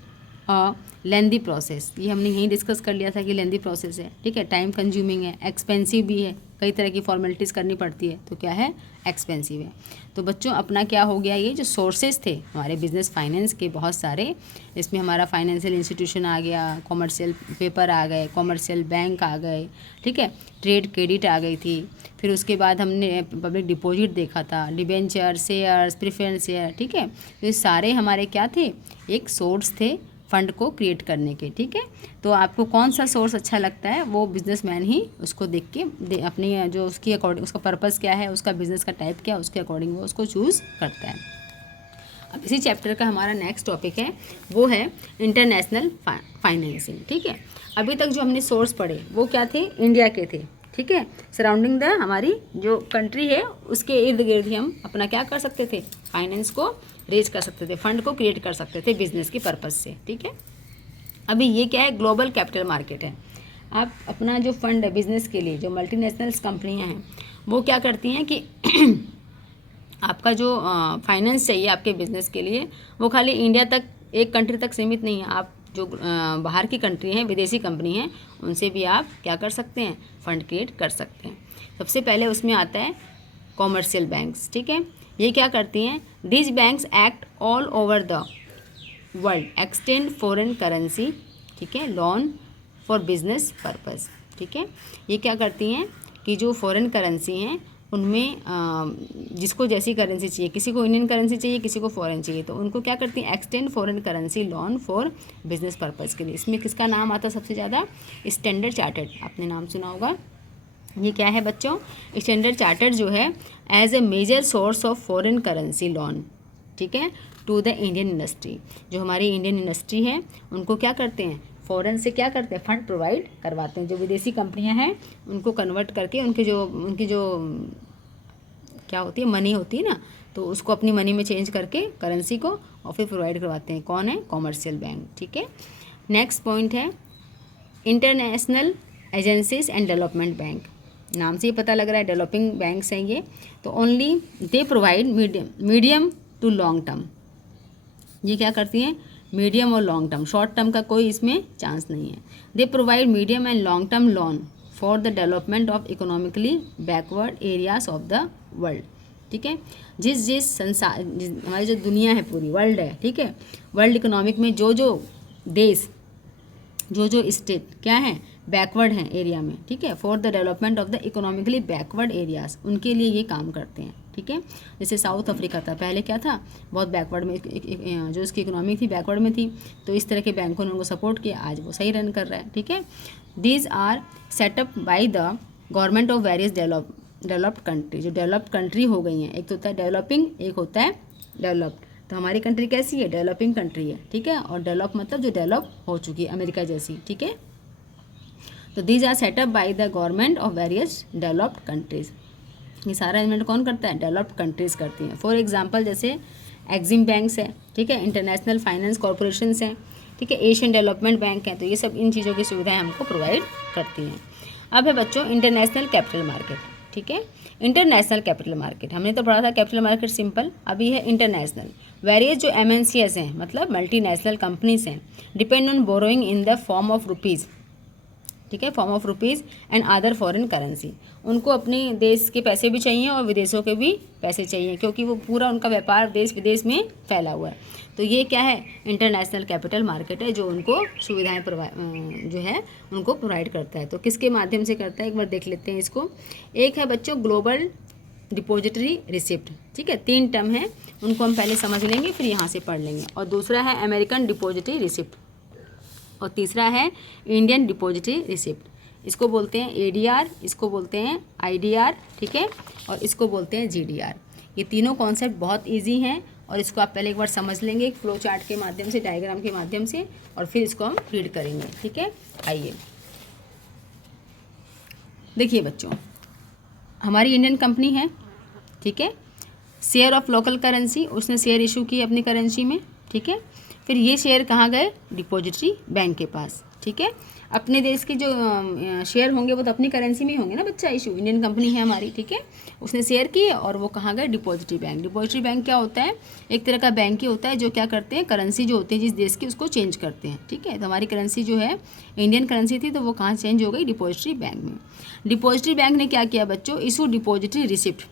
a lengthy process, ये हमने यहीं डिस्कस कर लिया था कि लेंदी प्रोसेस है, ठीक है, टाइम कंज्यूमिंग है, एक्सपेंसिव भी है, कई तरह की फॉर्मेलिटीज़ करनी पड़ती है, तो क्या है, एक्सपेंसिव है। तो बच्चों अपना क्या हो गया, ये जो सोर्सेज थे हमारे बिजनेस फाइनेंस के बहुत सारे, इसमें हमारा फाइनेंशियल इंस्टीट्यूशन आ गया, कॉमर्शियल पेपर आ गए, कॉमर्शियल बैंक आ गए, ठीक है, ट्रेड क्रेडिट आ गई थी, फिर उसके बाद हमने पब्लिक डिपॉजिट देखा था, डिबेंचर, शेयर्स, प्रेफरेंस शेयर, ठीक है। तो ये सारे हमारे क्या थे, एक सोर्स थे फंड को क्रिएट करने के, ठीक है। तो आपको कौन सा सोर्स अच्छा लगता है, वो बिजनेसमैन ही उसको देख के अपनी जो उसकी अकॉर्डिंग, उसका पर्पस क्या है, उसका बिजनेस का टाइप क्या है, उसके अकॉर्डिंग वो उसको चूज़ करता है। अब इसी चैप्टर का हमारा नेक्स्ट टॉपिक है, वो है इंटरनेशनल फाइनेंसिंग, ठीक है। अभी तक जो हमने सोर्स पढ़े वो क्या थे, इंडिया के थे, ठीक है, सराउंडिंग द हमारी जो कंट्री है उसके इर्द गिर्द ही हम अपना क्या कर सकते थे, फाइनेंस को रेज कर सकते थे, फंड को क्रिएट कर सकते थे बिजनेस की पर्पस से, ठीक है। अभी ये क्या है, ग्लोबल कैपिटल मार्केट है। आप अपना जो फंड है बिजनेस के लिए, जो मल्टीनेशनल्स कंपनियां हैं वो क्या करती हैं कि आपका जो फाइनेंस चाहिए आपके बिजनेस के लिए, वो खाली इंडिया तक, एक कंट्री तक सीमित नहीं है। आप जो बाहर की कंट्री हैं, विदेशी कंपनी हैं, उनसे भी आप क्या कर सकते हैं, फंड क्रिएट कर सकते हैं। सबसे पहले उसमें आता है कॉमर्शियल बैंक्स, ठीक है। ये क्या करती हैं, these banks act all over the world, extend foreign currency, ठीक है, लोन फॉर बिजनेस पर्पस, ठीक है। ये क्या करती हैं कि जो फॉरेन करेंसी हैं उनमें जिसको जैसी करेंसी चाहिए, किसी को इंडियन करेंसी चाहिए, किसी को फॉरेन चाहिए, तो उनको क्या करती हैं, extend foreign currency loan for business purpose के लिए। इसमें किसका नाम आता है सबसे ज़्यादा, स्टैंडर्ड चार्टर्ड, आपने नाम सुना होगा। ये क्या है बच्चों, स्टैंडर्ड चार्टर्ड जो है as a major source of foreign currency loan, ठीक है, टू द इंडियन इंडस्ट्री। जो हमारी इंडियन इंडस्ट्री है उनको क्या करते हैं, फॉरेन से क्या करते हैं, फंड प्रोवाइड करवाते हैं। जो विदेशी कंपनियां हैं उनको कन्वर्ट करके उनकी जो क्या होती है, मनी होती है ना, तो उसको अपनी मनी में चेंज करके करेंसी को और फिर प्रोवाइड करवाते हैं। कौन है, कॉमर्शियल बैंक, ठीक है। नेक्स्ट पॉइंट है international agencies and development bank. नाम से ही पता लग रहा है डेवलपिंग बैंक्स हैं ये। तो only they provide medium to long term. ये क्या करती हैं, मीडियम और लॉन्ग टर्म, शॉर्ट टर्म का कोई इसमें चांस नहीं है। दे provide medium and long term loan for the development of economically backward areas of the world, ठीक है। जिस संसार, हमारी जो दुनिया है पूरी वर्ल्ड है, ठीक है, वर्ल्ड इकोनॉमिक में जो देश, जो स्टेट क्या है, बैकवर्ड हैं एरिया में, ठीक है, for the development of the economically backward areas, उनके लिए ये काम करते हैं, ठीक है। जैसे साउथ अफ्रीका था, पहले क्या था, बहुत बैकवर्ड में, जो उसकी इकोनॉमी थी बैकवर्ड में थी, तो इस तरह के बैंकों ने उनको सपोर्ट किया, आज वो सही रन कर रहा है, ठीक है। These are set up by the government of various developed country. जो डेवलप्ड कंट्री हो गई हैं, एक तो होता है डेवलपिंग, एक होता है डेवलप्ड। तो हमारी कंट्री कैसी है, डेवलपिंग कंट्री है, ठीक है, और डेवलप मतलब जो डेवलप हो चुकी है, अमेरिका जैसी, ठीक है। तो these are set up by the government of various developed countries. ये सारा अरेंजमेंट कौन करता है, डेवलप्ड कंट्रीज करती हैं। फॉर एग्जांपल जैसे एक्जिम बैंक्स है, ठीक है, इंटरनेशनल फाइनेंस कॉरपोरेशंस हैं, ठीक है, एशियन डेवलपमेंट बैंक है। तो ये सब इन चीज़ों की सुविधाएं हमको प्रोवाइड करती हैं। अब है बच्चों इंटरनेशनल कैपिटल मार्केट, ठीक है। इंटरनेशनल कैपिटल मार्केट हमने तो पढ़ा था कैपिटल मार्केट सिंपल, अभी है इंटरनेशनल। वेरियस जो MNCs हैं, मतलब मल्टीनेशनल कंपनीज हैं, depend on borrowing in the form of rupees, ठीक है, form of rupees and other foreign currency. उनको अपने देश के पैसे भी चाहिए और विदेशों के भी पैसे चाहिए, क्योंकि वो पूरा उनका व्यापार देश विदेश में फैला हुआ है। तो ये क्या है, इंटरनेशनल कैपिटल मार्केट है, जो उनको सुविधाएं जो है उनको प्रोवाइड करता है। तो किसके माध्यम से करता है, एक बार देख लेते हैं इसको। एक है बच्चों ग्लोबल डिपॉजिटरी रिसिप्ट, ठीक है, 3 टर्म है, उनको हम पहले समझ लेंगे फिर यहाँ से पढ़ लेंगे। और दूसरा है अमेरिकन डिपॉजिटरी रिसिप्ट, और तीसरा है इंडियन डिपॉजिटरी रिसिप्ट। इसको बोलते हैं ADR, इसको बोलते हैं IDR, ठीक है, और इसको बोलते हैं GDR। ये तीनों कॉन्सेप्ट बहुत इजी हैं और इसको आप पहले एक बार समझ लेंगे एक फ्लो चार्ट के माध्यम से, डायग्राम के माध्यम से, और फिर इसको हम रीड करेंगे, ठीक है। आइए देखिए बच्चों, हमारी इंडियन कंपनी है, ठीक है, शेयर ऑफ लोकल करेंसी, उसने शेयर इशू की अपनी करेंसी में, ठीक है। फिर ये शेयर कहाँ गए, डिपॉजिटरी बैंक के पास, ठीक ठीक है। अपने देश के जो शेयर होंगे वो तो अपनी करेंसी में ही होंगे ना बच्चा, इशू इंडियन कंपनी है हमारी, ठीक है। उसने शेयर किए और वो कहाँ गए, डिपॉजिटरी बैंक। डिपॉजिटरी बैंक क्या होता है, एक तरह का बैंक ही होता है जो क्या करते हैं, करेंसी जो होती है जिस देश की उसको चेंज करते हैं, ठीक है। तो हमारी करेंसी जो है इंडियन करेंसी थी, तो वो कहाँ चेंज हो गई, डिपॉजिटरी बैंक में। डिपॉजिटरी बैंक ने क्या किया बच्चों, इशू डिपॉजिटरी रिसिप्ट,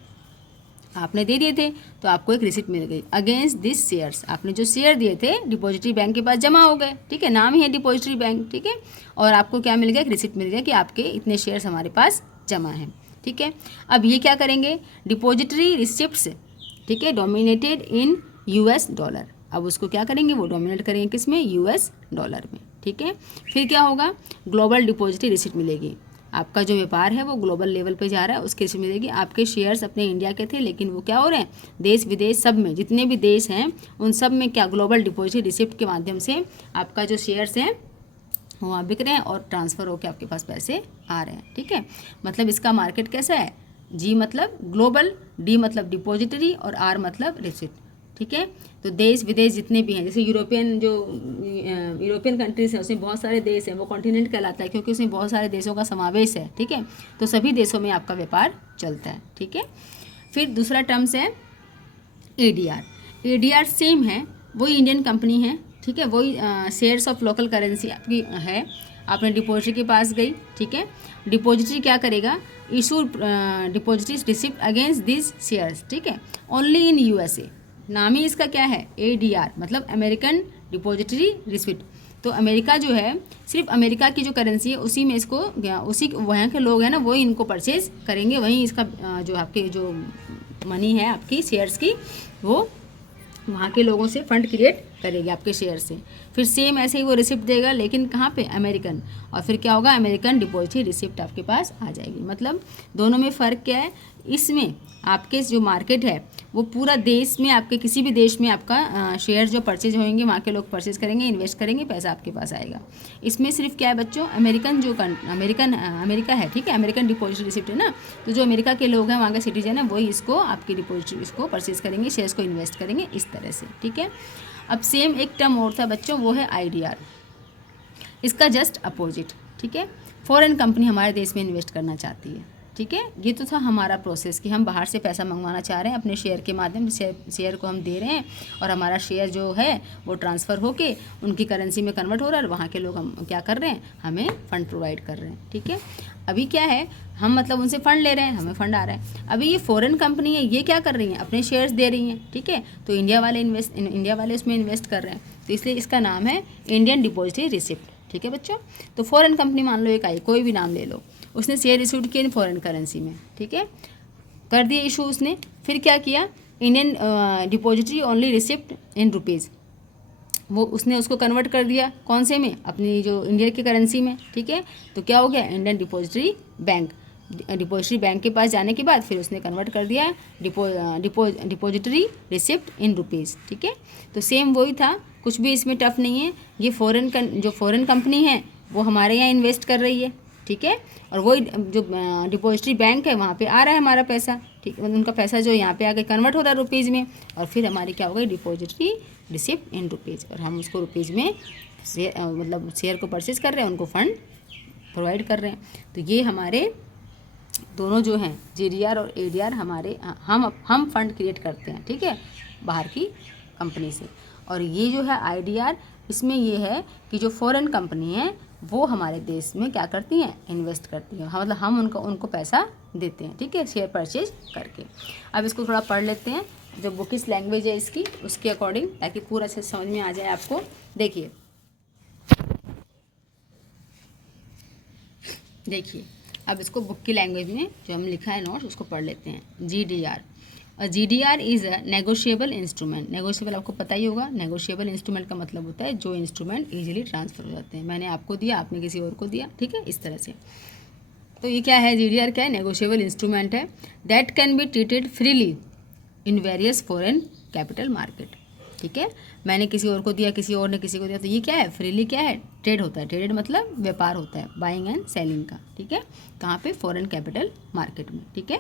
आपने दे दिए थे तो आपको एक रिसिप्ट मिल गई अगेंस्ट दिस शेयर्स, आपने जो शेयर दिए थे डिपॉजिटरी बैंक के पास जमा हो गए, ठीक है, नाम ही है डिपॉजिटरी बैंक, ठीक है। और आपको क्या मिल गया, एक रिसिप्ट मिल गया कि आपके इतने शेयर्स हमारे पास जमा हैं, ठीक है। अब ये क्या करेंगे, डिपॉजिटरी रिसिप्ट्स, ठीक है, डोमिनेटेड इन US डॉलर, अब उसको क्या करेंगे, वो डोमिनेट करेंगे किस में, US डॉलर में, ठीक है। फिर क्या होगा, ग्लोबल डिपॉजिटरी रिसिप्ट मिलेगी, आपका जो व्यापार है वो ग्लोबल लेवल पे जा रहा है, उसके रिसिप्ट मिलेगी। आपके शेयर्स अपने इंडिया के थे लेकिन वो क्या हो रहे हैं, देश विदेश सब में, जितने भी देश हैं उन सब में क्या, ग्लोबल डिपॉजिटरी रिसिप्ट के माध्यम से आपका जो शेयर्स हैं वहाँ बिक रहे हैं और ट्रांसफ़र होकर आपके पास पैसे आ रहे हैं, ठीक है। मतलब इसका मार्केट कैसा है, G मतलब ग्लोबल, D मतलब डिपॉजिटरी और R मतलब रिसिप्ट, ठीक है। तो देश विदेश जितने भी हैं, जैसे यूरोपियन कंट्रीज़ हैं उसमें बहुत सारे देश हैं, वो कॉन्टिनेंट कहलाता है क्योंकि उसमें बहुत सारे देशों का समावेश है, ठीक है। तो सभी देशों में आपका व्यापार चलता है, ठीक है। फिर दूसरा टर्म्स है ADR। ADR सेम है, वही इंडियन कंपनी है, ठीक है, वही शेयर्स ऑफ लोकल करेंसी आपकी है, आपने डिपॉजिटरी के पास गई, ठीक है। डिपॉजिटरी क्या करेगा, issue depository receipt against this shares, ठीक है, ओनली इन USA, नाम ही इसका क्या है, ADR मतलब अमेरिकन डिपॉजिटरी रिसिप्ट। तो अमेरिका जो है, सिर्फ अमेरिका की जो करेंसी है उसी में इसको, उसी वहाँ के लोग हैं ना वही इनको परचेज करेंगे, वहीं इसका जो आपके जो मनी है आपकी शेयर्स की, वो वहाँ के लोगों से फंड क्रिएट करेगी आपके शेयर से। फिर सेम ऐसे ही वो रिसिप्ट देगा लेकिन कहाँ पे, अमेरिकन, और फिर क्या होगा, अमेरिकन डिपॉजिटरी रिसिप्ट आपके पास आ जाएगी। मतलब दोनों में फ़र्क क्या है, इसमें आपके जो मार्केट है वो पूरा देश में, आपके किसी भी देश में आपका शेयर जो परचेज होंगे वहाँ के लोग परचेज करेंगे, इन्वेस्ट करेंगे, पैसा आपके पास आएगा। इसमें सिर्फ क्या है बच्चों, अमेरिकन जो अमेरिका है, ठीक है, अमेरिकन डिपॉजिटरी रिसिप्ट है ना, तो जो अमेरिका के लोग हैं वहाँ के सिटीजन है वही इसको आपकी डिपॉजिटरी इसको परचेज करेंगे, शेयर्स को इन्वेस्ट करेंगे इस तरह से, ठीक है। अब सेम एक टर्म और था बच्चों, वो है IDR, इसका जस्ट अपोजिट, ठीक है। फॉरेन कंपनी हमारे देश में इन्वेस्ट करना चाहती है, ठीक है। ये तो था हमारा प्रोसेस कि हम बाहर से पैसा मंगवाना चाह रहे हैं, अपने शेयर के माध्यम से शेयर को हम दे रहे हैं और हमारा शेयर जो है वो ट्रांसफ़र होके उनकी करेंसी में कन्वर्ट हो रहा है और वहाँ के लोग हम क्या कर रहे हैं, हमें फ़ंड प्रोवाइड कर रहे हैं, ठीक है। अभी क्या है, हम मतलब उनसे फ़ंड ले रहे हैं, हमें फ़ंड आ रहा है। अभी ये फॉरेन कंपनी है, ये क्या कर रही हैं, अपने शेयर्स दे रही हैं, ठीक है। तो इंडिया वाले इसमें इन्वेस्ट कर रहे हैं, तो इसलिए इसका नाम है इंडियन डिपॉजिटरी रिसिप्ट, ठीक है बच्चों। तो फॉरेन कंपनी मान लो एक आई, कोई भी नाम ले लो, उसने शेयर इशूड किए फॉरेन करेंसी में, ठीक है, कर दिए इशू उसने। फिर क्या किया, Indian depository only receipt in rupees, वो उसने उसको कन्वर्ट कर दिया कौन से में, अपनी जो इंडिया की करेंसी में, ठीक है। तो क्या हो गया, Indian depository bank, depository bank के पास जाने के बाद फिर उसने कन्वर्ट कर दिया डिपॉजिटरी रिसिप्ट इन रुपीज़, ठीक है। तो सेम वही था, कुछ भी इसमें टफ नहीं है। ये जो फॉरेन कंपनी है वो हमारे यहाँ इन्वेस्ट कर रही है, ठीक है, और वही जो डिपॉजिटरी बैंक है वहाँ पे आ रहा है हमारा पैसा, ठीक है, उनका पैसा जो यहाँ पे आके कन्वर्ट हो रहा है रुपीज़ में, और फिर हमारी क्या हो गई, डिपॉजिटरी रिसिप्ट इन रुपीज़, और हम उसको रुपीज़ में मतलब शेयर को परचेज कर रहे हैं, उनको फंड प्रोवाइड कर रहे हैं। तो ये हमारे दोनों जो हैं GDR और ADR हमारे हम फंड क्रिएट करते हैं, ठीक है, बाहर की कंपनी से। और ये जो है IDR, इसमें ये है कि जो फॉरेन कंपनी है वो हमारे देश में क्या करती हैं, इन्वेस्ट करती हैं, मतलब हम उनको पैसा देते हैं, ठीक है, शेयर परचेज करके। अब इसको थोड़ा पढ़ लेते हैं, जो बुकिश लैंग्वेज है इसकी उसके अकॉर्डिंग, ताकि पूरा अच्छे समझ में आ जाए आपको। देखिए अब इसको बुक की लैंग्वेज में जो हम लिखा है नोट्स उसको पढ़ लेते हैं। GDR, और GDR is a negotiable instrument. Negotiable आपको पता ही होगा, नेगोशिएबल इंस्ट्रूमेंट का मतलब होता है जो इंस्ट्रूमेंट इजीली ट्रांसफ़र हो जाते हैं, मैंने आपको दिया, आपने किसी और को दिया, ठीक है, इस तरह से। तो ये क्या है, GDR क्या है, नेगोशिएबल इंस्ट्रूमेंट है, that can be treated freely in various foreign capital market, ठीक है। मैंने किसी और को दिया, किसी और ने किसी को दिया, तो ये क्या है, फ्रीली क्या है, ट्रेड होता है, ट्रेडेड मतलब व्यापार होता है, बाइंग एंड सेलिंग का, ठीक है, कहाँ पे, फॉरेन कैपिटल मार्केट में, ठीक है।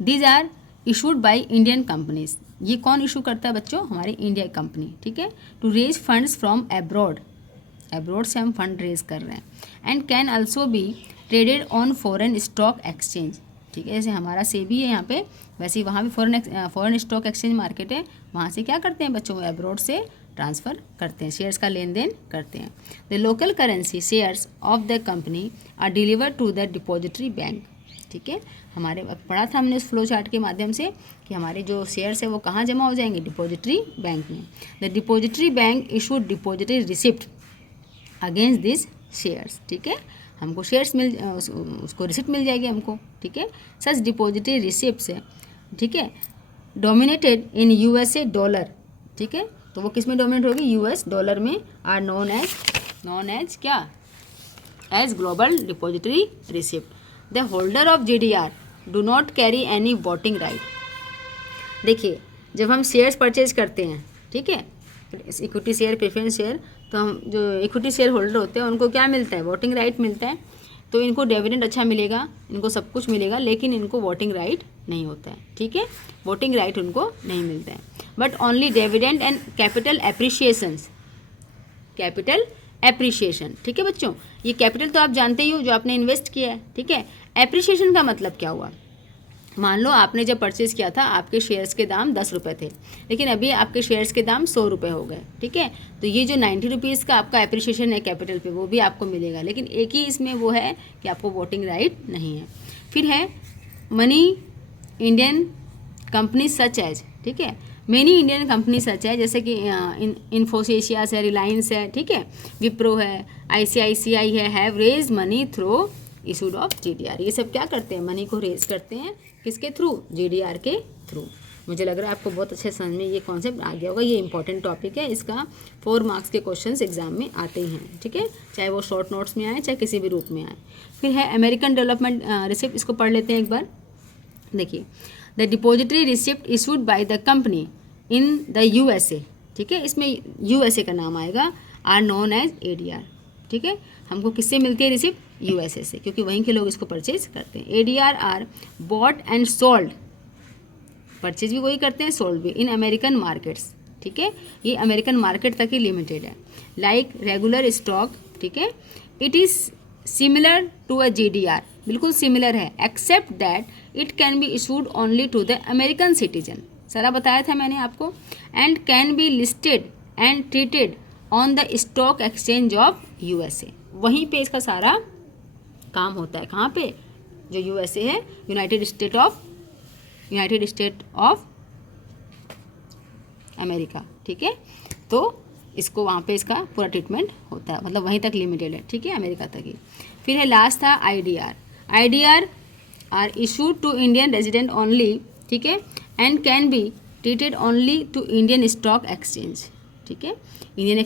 These are issued by Indian companies, ये कौन इशू करता है बच्चों, हमारी इंडिया कंपनी, ठीक है, to raise funds from abroad, abroad से हम फंड रेज कर रहे हैं। And can also be traded on foreign stock exchange, ठीक है, जैसे हमारा सेबी है यहाँ पे, वैसे ही वहाँ भी फॉरेन स्टॉक एक्सचेंज मार्केट है, वहाँ से क्या करते हैं बच्चों, अब्रॉड से ट्रांसफ़र करते हैं, शेयर्स का लेन देन करते हैं। The local currency shares of the company are delivered to the depository bank, ठीक है, हमारे पढ़ा था हमने उस फ्लो चार्ट के माध्यम से कि हमारे जो शेयर्स है वो कहाँ जमा हो जाएंगे, डिपॉजिटरी बैंक में। The depository bank issued depository receipt against this shares, ठीक है, हमको शेयर्स उसको रिसिप्ट मिल जाएगी हमको, ठीक है। सच डिपॉजिटरी रिसिप्ट्स है, ठीक है, डोमिनेटेड इन यूएसए डॉलर, ठीक है, तो वो किस में डोमिनेट होगी, यूएस डॉलर में, आर नॉन एज क्या, as global depository receipt. The holder of GDR do not carry any voting right. देखिए जब हम शेयर्स परचेज करते हैं, ठीक है, इक्विटी शेयर, प्रेफरेंस शेयर, तो हम जो इक्विटी शेयर होल्डर होते हैं उनको क्या मिलता है, वोटिंग राइट मिलता है, तो इनको डिविडेंड अच्छा मिलेगा, इनको सब कुछ मिलेगा, लेकिन इनको वोटिंग राइट नहीं होता है, ठीक है, वोटिंग राइट उनको नहीं मिलता है। But only dividend and capital appreciations, capital appreciation, ठीक है बच्चों, ये कैपिटल तो आप जानते ही हो जो आपने इन्वेस्ट किया है, ठीक है। एप्रिशिएशन का मतलब क्या हुआ, मान लो आपने जब परचेज़ किया था आपके शेयर्स के दाम 10 रुपये थे, लेकिन अभी आपके शेयर्स के दाम 100 रुपये हो गए, ठीक है, तो ये जो 90 रुपीज़ का आपका एप्रिशिएशन है कैपिटल पे वो भी आपको मिलेगा, लेकिन एक ही इसमें वो है कि आपको वोटिंग राइट नहीं है। फिर है many Indian company such as, ठीक है, मेनी इंडियन कंपनी सच है, जैसे कि इन्फोसिस है, रिलायंस है, ठीक है, विप्रो है, ICICI है, have raise money through issued of GDR। ये सब क्या करते हैं, मनी को रेज करते हैं, किसके थ्रू, GDR के थ्रू। मुझे लग रहा है आपको बहुत अच्छे समझ में ये कॉन्सेप्ट आ गया होगा, ये इंपॉर्टेंट टॉपिक है, इसका 4 मार्क्स के क्वेश्चंस एग्जाम में आते ही हैं, ठीक है, चाहे वो शॉर्ट नोट्स में आए चाहे किसी भी रूप में आए। फिर है अमेरिकन डेवलपमेंट रिसिप्ट, इसको पढ़ लेते हैं एक बार। देखिए the depository receipt issued by the company in the USA, ठीक है, इसमें USA का नाम आएगा, आर नोन एज ADR, ठीक है, हमको किससे मिलती है रिसिप्ट, USA से, क्योंकि वहीं के लोग इसको परचेज करते हैं। ADR are bought and sold, purchase भी वही करते हैं, सोल्ड भी, इन अमेरिकन मार्केट्स, ठीक है, ये अमेरिकन मार्केट तक ही लिमिटेड है, लाइक रेगुलर स्टॉक, ठीक है, it is similar to a GDR, बिल्कुल सिमिलर है, except that it can be issued only to the American citizen, सारा बताया था मैंने आपको, and can be listed and traded on the stock exchange of USA, वहीं पे इसका सारा काम होता है, कहाँ पे, जो USA है, यूनाइटेड स्टेट ऑफ अमेरिका, ठीक है, तो इसको वहाँ पे इसका पूरा ट्रीटमेंट होता है, मतलब वहीं तक लिमिटेड है, ठीक है, अमेरिका तक ही। फिर है लास्ट था IDR are issued to Indian resident only, ठीक है, and can be traded only to Indian stock exchange, ठीक है, इंडियन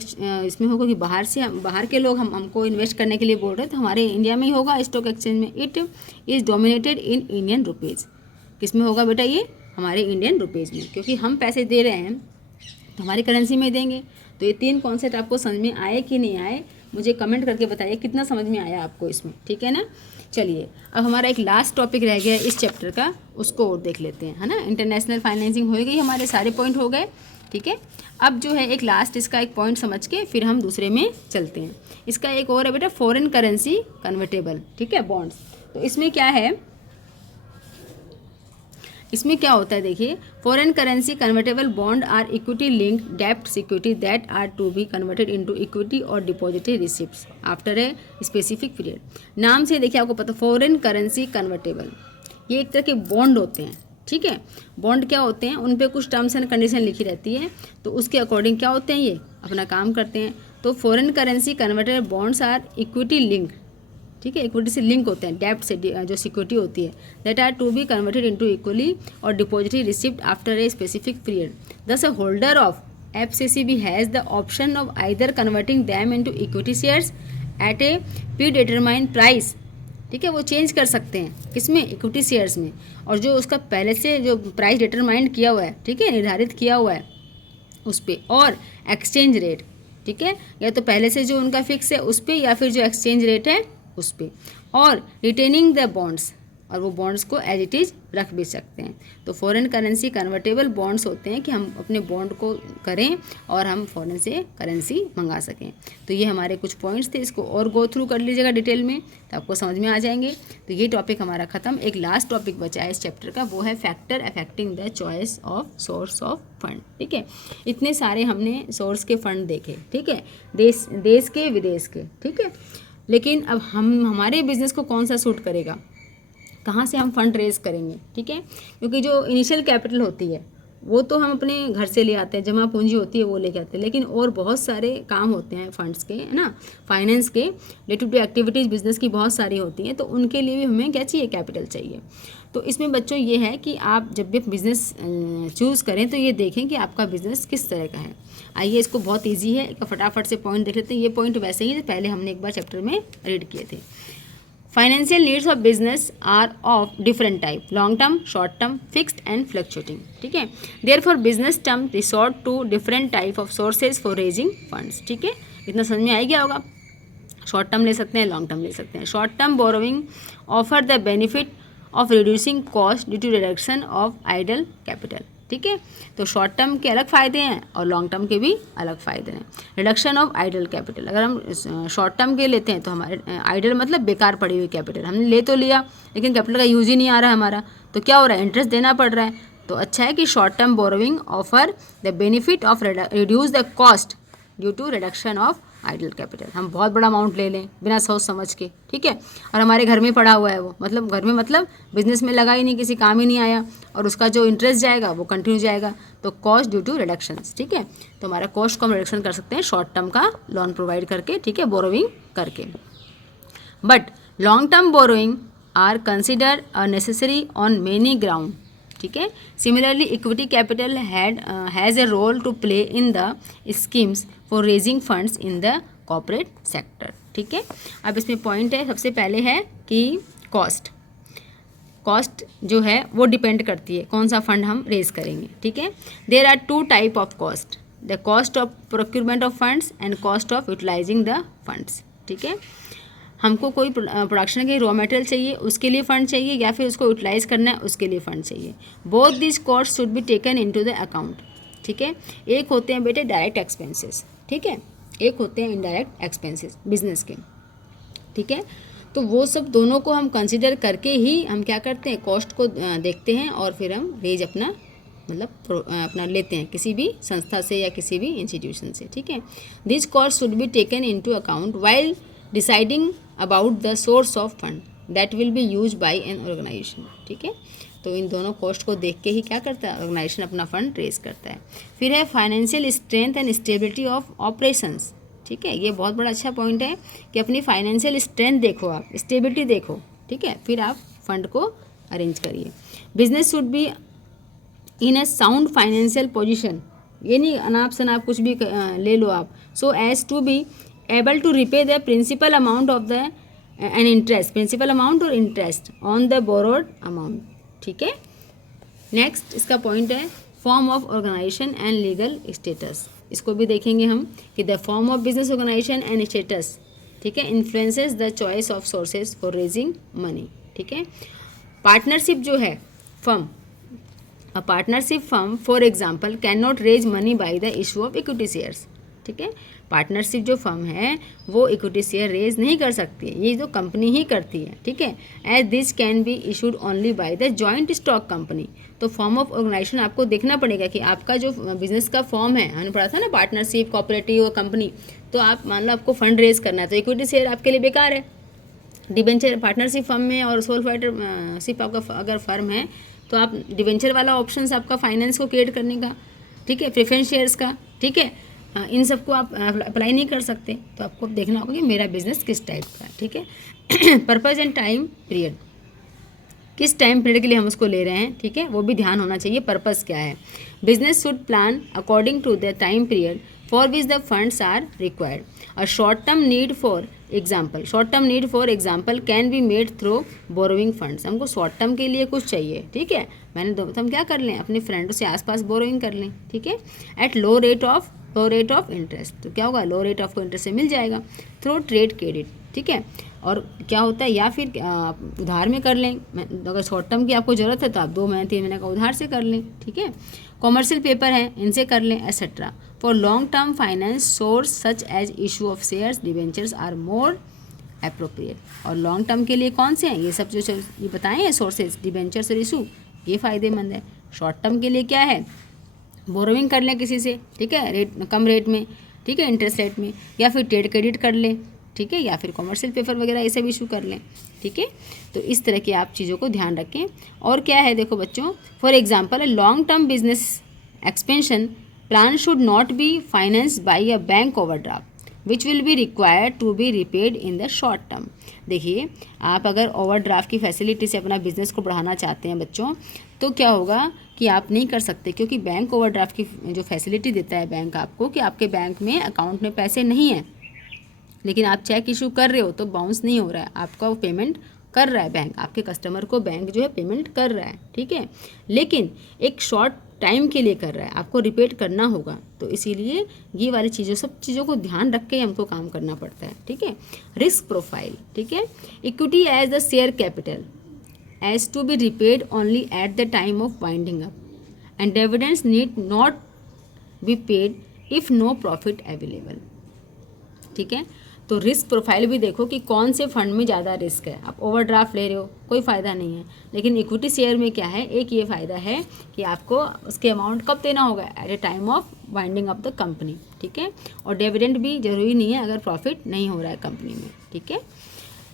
इसमें होगा कि बाहर के लोग हमको इन्वेस्ट करने के लिए बोल रहे हैं, तो हमारे इंडिया में ही होगा स्टॉक एक्सचेंज में। It is dominated in Indian rupees, किस में होगा बेटा, ये हमारे इंडियन रुपीज़ में, क्योंकि हम पैसे दे रहे हैं तो हमारी करेंसी में देंगे। तो ये 3 कॉन्सेप्ट आपको समझ में आए कि नहीं आए, मुझे कमेंट करके बताइए कितना समझ में आया आपको इसमें, ठीक है ना। चलिए अब हमारा एक लास्ट टॉपिक रह गया है इस चैप्टर का, उसको और देख लेते हैं, है ना। इंटरनेशनल फाइनेंसिंग हो गई, हमारे सारे पॉइंट हो गए, ठीक है। अब जो है एक लास्ट इसका एक पॉइंट समझ के फिर हम दूसरे में चलते हैं। इसका एक और है बेटा फॉरेन करेंसी कन्वर्टेबल, ठीक है, बॉन्ड्स। तो इसमें क्या है, इसमें क्या होता है, देखिए, foreign currency convertible bond are equity linked डेब्ट security that are to be converted into equity और depository receipts after a specific period. नाम से देखिए आपको पता, फॉरेन करेंसी कन्वर्टेबल, ये एक तरह के बॉन्ड होते हैं, ठीक है। बॉन्ड क्या होते हैं, उन पे कुछ टर्म्स एंड कंडीशन लिखी रहती है, तो उसके अकॉर्डिंग क्या होते हैं, ये अपना काम करते हैं। तो foreign currency convertible bonds are equity linked, ठीक है, इक्विटी से लिंक होते हैं, डेब्ट से जो सिक्योरिटी होती है, that are to be converted into equally और depository receipt after a specific period. Thus a holder of FCCB has the option of either converting them into equity shares at a predetermined price, ठीक है, वो चेंज कर सकते हैं किसमें, इक्विटी शेयर्स में, और जो उसका पहले से जो प्राइस डिटरमाइंड किया हुआ है, ठीक है, निर्धारित किया हुआ है उस पर, और एक्सचेंज रेट, ठीक है, या तो पहले से जो उनका फिक्स है उस पर, या फिर जो एक्सचेंज रेट है उस पर, और रिटेनिंग द बॉन्ड्स, और वो बॉन्ड्स को एज इट इज़ रख भी सकते हैं। तो फॉरेन करेंसी कन्वर्टेबल बॉन्ड्स होते हैं कि हम अपने बॉन्ड को करें और हम फॉरेन से करेंसी मंगा सकें। तो ये हमारे कुछ पॉइंट्स थे, इसको और गो थ्रू कर लीजिएगा डिटेल में तो आपको समझ में आ जाएंगे। तो ये टॉपिक हमारा ख़त्म। एक लास्ट टॉपिक बचा है इस चैप्टर का, वो है factor affecting the choice of source of fund. ठीक है, इतने सारे हमने सोर्स के फंड देखे, ठीक है, देश के विदेश के, ठीक है। लेकिन अब हमारे बिजनेस को कौन सा सूट करेगा, कहाँ से हम फंड रेज करेंगे, ठीक है। क्योंकि जो इनिशियल कैपिटल होती है वो तो हम अपने घर से ले आते हैं, जमा पूंजी होती है वो लेके आते हैं, लेकिन और बहुत सारे काम होते हैं फंड्स के, है ना, फाइनेंस के रिलेटेड टू एक्टिविटीज़ बिजनेस की बहुत सारी होती हैं, तो उनके लिए भी हमें क्या चाहिए, कैपिटल चाहिए। तो इसमें बच्चों ये है कि आप जब भी बिज़नेस चूज़ करें तो ये देखें कि आपका बिज़नेस किस तरह का है। आइए, इसको बहुत ईजी है, फटाफट से पॉइंट देख लेते हैं। ये पॉइंट वैसे ही पहले हमने एक बार चैप्टर में रीड किए थे। Financial needs of business are of different type, long term, short term, fixed and fluctuating, ठीक है। Therefore business term resort to different type of sources for raising funds, ठीक है। इतना समझ में आ गया होगा। शॉर्ट टर्म ले सकते हैं, लॉन्ग टर्म ले सकते हैं। Short term borrowing offer the benefit of reducing cost due to reduction of idle capital, ठीक है। तो शॉर्ट टर्म के अलग फ़ायदे हैं और लॉन्ग टर्म के भी अलग फ़ायदे हैं। रिडक्शन ऑफ आइडल कैपिटल, अगर हम शॉर्ट टर्म के लेते हैं तो हमारे आइडल मतलब बेकार पड़ी हुई कैपिटल, हमने ले तो लिया लेकिन कैपिटल का यूज ही नहीं आ रहा है हमारा, तो क्या हो रहा है, इंटरेस्ट देना पड़ रहा है। तो अच्छा है कि short term borrowing offer the benefit of reduce the cost due to reduction of idle capital. हम बहुत बड़ा अमाउंट ले लें बिना सोच समझ के, ठीक है, और हमारे घर में पड़ा हुआ है वो, मतलब घर में मतलब बिजनेस में लगा ही नहीं, किसी काम ही नहीं आया, और उसका जो इंटरेस्ट जाएगा वो कंटिन्यू जाएगा। तो कॉस्ट ड्यू टू रिडक्शंस, ठीक है। तो हमारा कॉस्ट को हम रिडक्शन कर सकते हैं शॉर्ट टर्म का लोन प्रोवाइड करके, ठीक है, बोरोइंग करके। But long term borrowing are considered a necessary on many ground, ठीक है। Similarly equity capital has a role to play in the schemes for raising funds in the corporate sector, ठीक है। अब इसमें पॉइंट है, सबसे पहले है कि कॉस्ट जो है वो डिपेंड करती है कौन सा फंड हम रेज करेंगे, ठीक है। There are two type of cost, the cost of procurement of funds and cost of utilising the funds, ठीक है। हमको कोई प्रोडक्शन के रॉ मटेरियल चाहिए उसके लिए फ़ंड चाहिए, या फिर उसको यूटिलाइज़ करना है उसके लिए फ़ंड चाहिए। Both this cost should be taken into the account, ठीक है। एक होते हैं बेटे डायरेक्ट एक्सपेंसेस, ठीक है, एक होते हैं इनडायरेक्ट एक्सपेंसेस बिजनेस के, ठीक है। तो वो सब दोनों को हम कंसिडर करके ही हम क्या करते हैं, कॉस्ट को देखते हैं और फिर हम रेज अपना मतलब अपना लेते हैं किसी भी संस्था से या किसी भी इंस्टीट्यूशन से, ठीक है। This cost should be taken into account while deciding about the source of fund that will be use by an organisation, ठीक है। तो इन दोनों कॉस्ट को देख के ही क्या करता है, ऑर्गेनाइजेशन अपना फंड रेज करता है। फिर है financial strength and stability of operations, ठीक है। ये बहुत बड़ा अच्छा पॉइंट है कि अपनी फाइनेंशियल स्ट्रेंथ देखो, आप स्टेबिलिटी देखो, ठीक है, फिर आप फंड को अरेंज करिए। Business should be in a sound financial position, ये नहीं अनाप शनाप कुछ भी ले लो आप, so as to be able to repay the principal amount of the an interest, principal amount और interest on the borrowed amount, ठीक है। नेक्स्ट इसका पॉइंट है form of organisation and legal status, इसको भी देखेंगे हम कि the form of business organisation and status, ठीक है, influences the choice of sources for raising money, ठीक है। पार्टनरशिप जो है firm, a partnership firm for example can not raise money by the issue of equity shares, ठीक है। पार्टनरशिप जो फर्म है वो इक्विटी शेयर रेज नहीं कर सकती है, ये जो कंपनी ही करती है, ठीक है। As this can be issued only by the joint stock company. तो फॉर्म ऑफ ऑर्गेनाइजेशन आपको देखना पड़ेगा कि आपका जो बिजनेस का फॉर्म है, हमने पढ़ा था ना पार्टनरशिप, कोऑपरेटिव और कंपनी, तो आप मान लो आपको फंड रेज करना है तो इक्विटी शेयर आपके लिए बेकार है। डिबेंचर पार्टनरशिप फर्म में और सोल पार्टनरशिप आपका अगर फर्म है तो आप डिबेंचर वाला ऑप्शन आपका फाइनेंस को क्रिएट करने का, ठीक है, प्रेफरेंस शेयर्स का, ठीक है, इन सबको आप अप्लाई नहीं कर सकते। तो आपको देखना होगा कि मेरा बिजनेस किस टाइप का है, ठीक है। पर्पज़ एंड टाइम पीरियड, किस टाइम पीरियड के लिए हम उसको ले रहे हैं, ठीक है, वो भी ध्यान होना चाहिए, पर्पज़ क्या है। Business should plan according to the time period for which the funds are required. और short term need for example can be made through borrowing funds. हमको शॉर्ट टर्म के लिए कुछ चाहिए, ठीक है, मैंने तो हम क्या कर लें, अपने फ्रेंडों से आसपास बोरोइंग कर लें, ठीक है, at low rate of interest. तो क्या होगा, लो रेट ऑफ इंटरेस्ट से मिल जाएगा। थ्रू ट्रेड क्रेडिट, ठीक है। और क्या होता है, या फिर उधार में कर लें, अगर शॉर्ट टर्म की आपको ज़रूरत है तो आप 2 महीने 3 महीने का उधार से कर लें, ठीक है। कॉमर्शियल पेपर है, इनसे कर लें, etcetera. For long term finance source such as issue of shares debentures are more appropriate. और लॉन्ग टर्म के लिए कौन से हैं, ये सब जो ये बताएं हैं सोर्सेज, डिबेंचर्स और इशू, ये फ़ायदेमंद है। शॉर्ट टर्म के लिए क्या है, बोरोइंग कर लें किसी से, ठीक है, रेट कम रेट में, ठीक है, इंटरेस्ट रेट में, या फिर ट्रेड क्रेडिट कर लें, ठीक है, या फिर कॉमर्शियल पेपर वगैरह ये सब इशू कर लें, ठीक है। तो इस तरह की आप चीज़ों को ध्यान रखें। और क्या है देखो बच्चों, for example long term business expansion plan should not be financed by a bank overdraft which will be required to be repaid in the short term. देखिए, आप अगर ओवरड्राफ्ट की फैसिलिटी से अपना बिजनेस को बढ़ाना चाहते हैं बच्चों, तो क्या होगा कि आप नहीं कर सकते, क्योंकि बैंक ओवरड्राफ्ट की जो फैसिलिटी देता है बैंक आपको, कि आपके बैंक में अकाउंट में पैसे नहीं हैं, लेकिन आप चेक इशू कर रहे हो तो बाउंस नहीं हो रहा है, आपका वो पेमेंट कर रहा है बैंक, आपके कस्टमर को बैंक जो है पेमेंट कर रहा है, ठीक है, लेकिन एक शॉर्ट टाइम के लिए कर रहा है, आपको रिपेड करना होगा। तो इसीलिए ये वाली चीज़ों, सब चीज़ों को ध्यान रख के हमको काम करना पड़ता है, ठीक है। रिस्क प्रोफाइल, ठीक है, equity as the share capital as to be repaid only at the time of winding up and dividends need not be paid if no profit available, ठीक है। तो रिस्क प्रोफाइल भी देखो कि कौन से फंड में ज़्यादा रिस्क है। आप ओवरड्राफ्ट ले रहे हो, कोई फ़ायदा नहीं है, लेकिन इक्विटी शेयर में क्या है, एक ये फ़ायदा है कि आपको उसके अमाउंट कब देना होगा, at a time of winding up the company, ठीक है। और डिविडेंड भी ज़रूरी नहीं है अगर प्रॉफिट नहीं हो रहा है कंपनी में, ठीक है।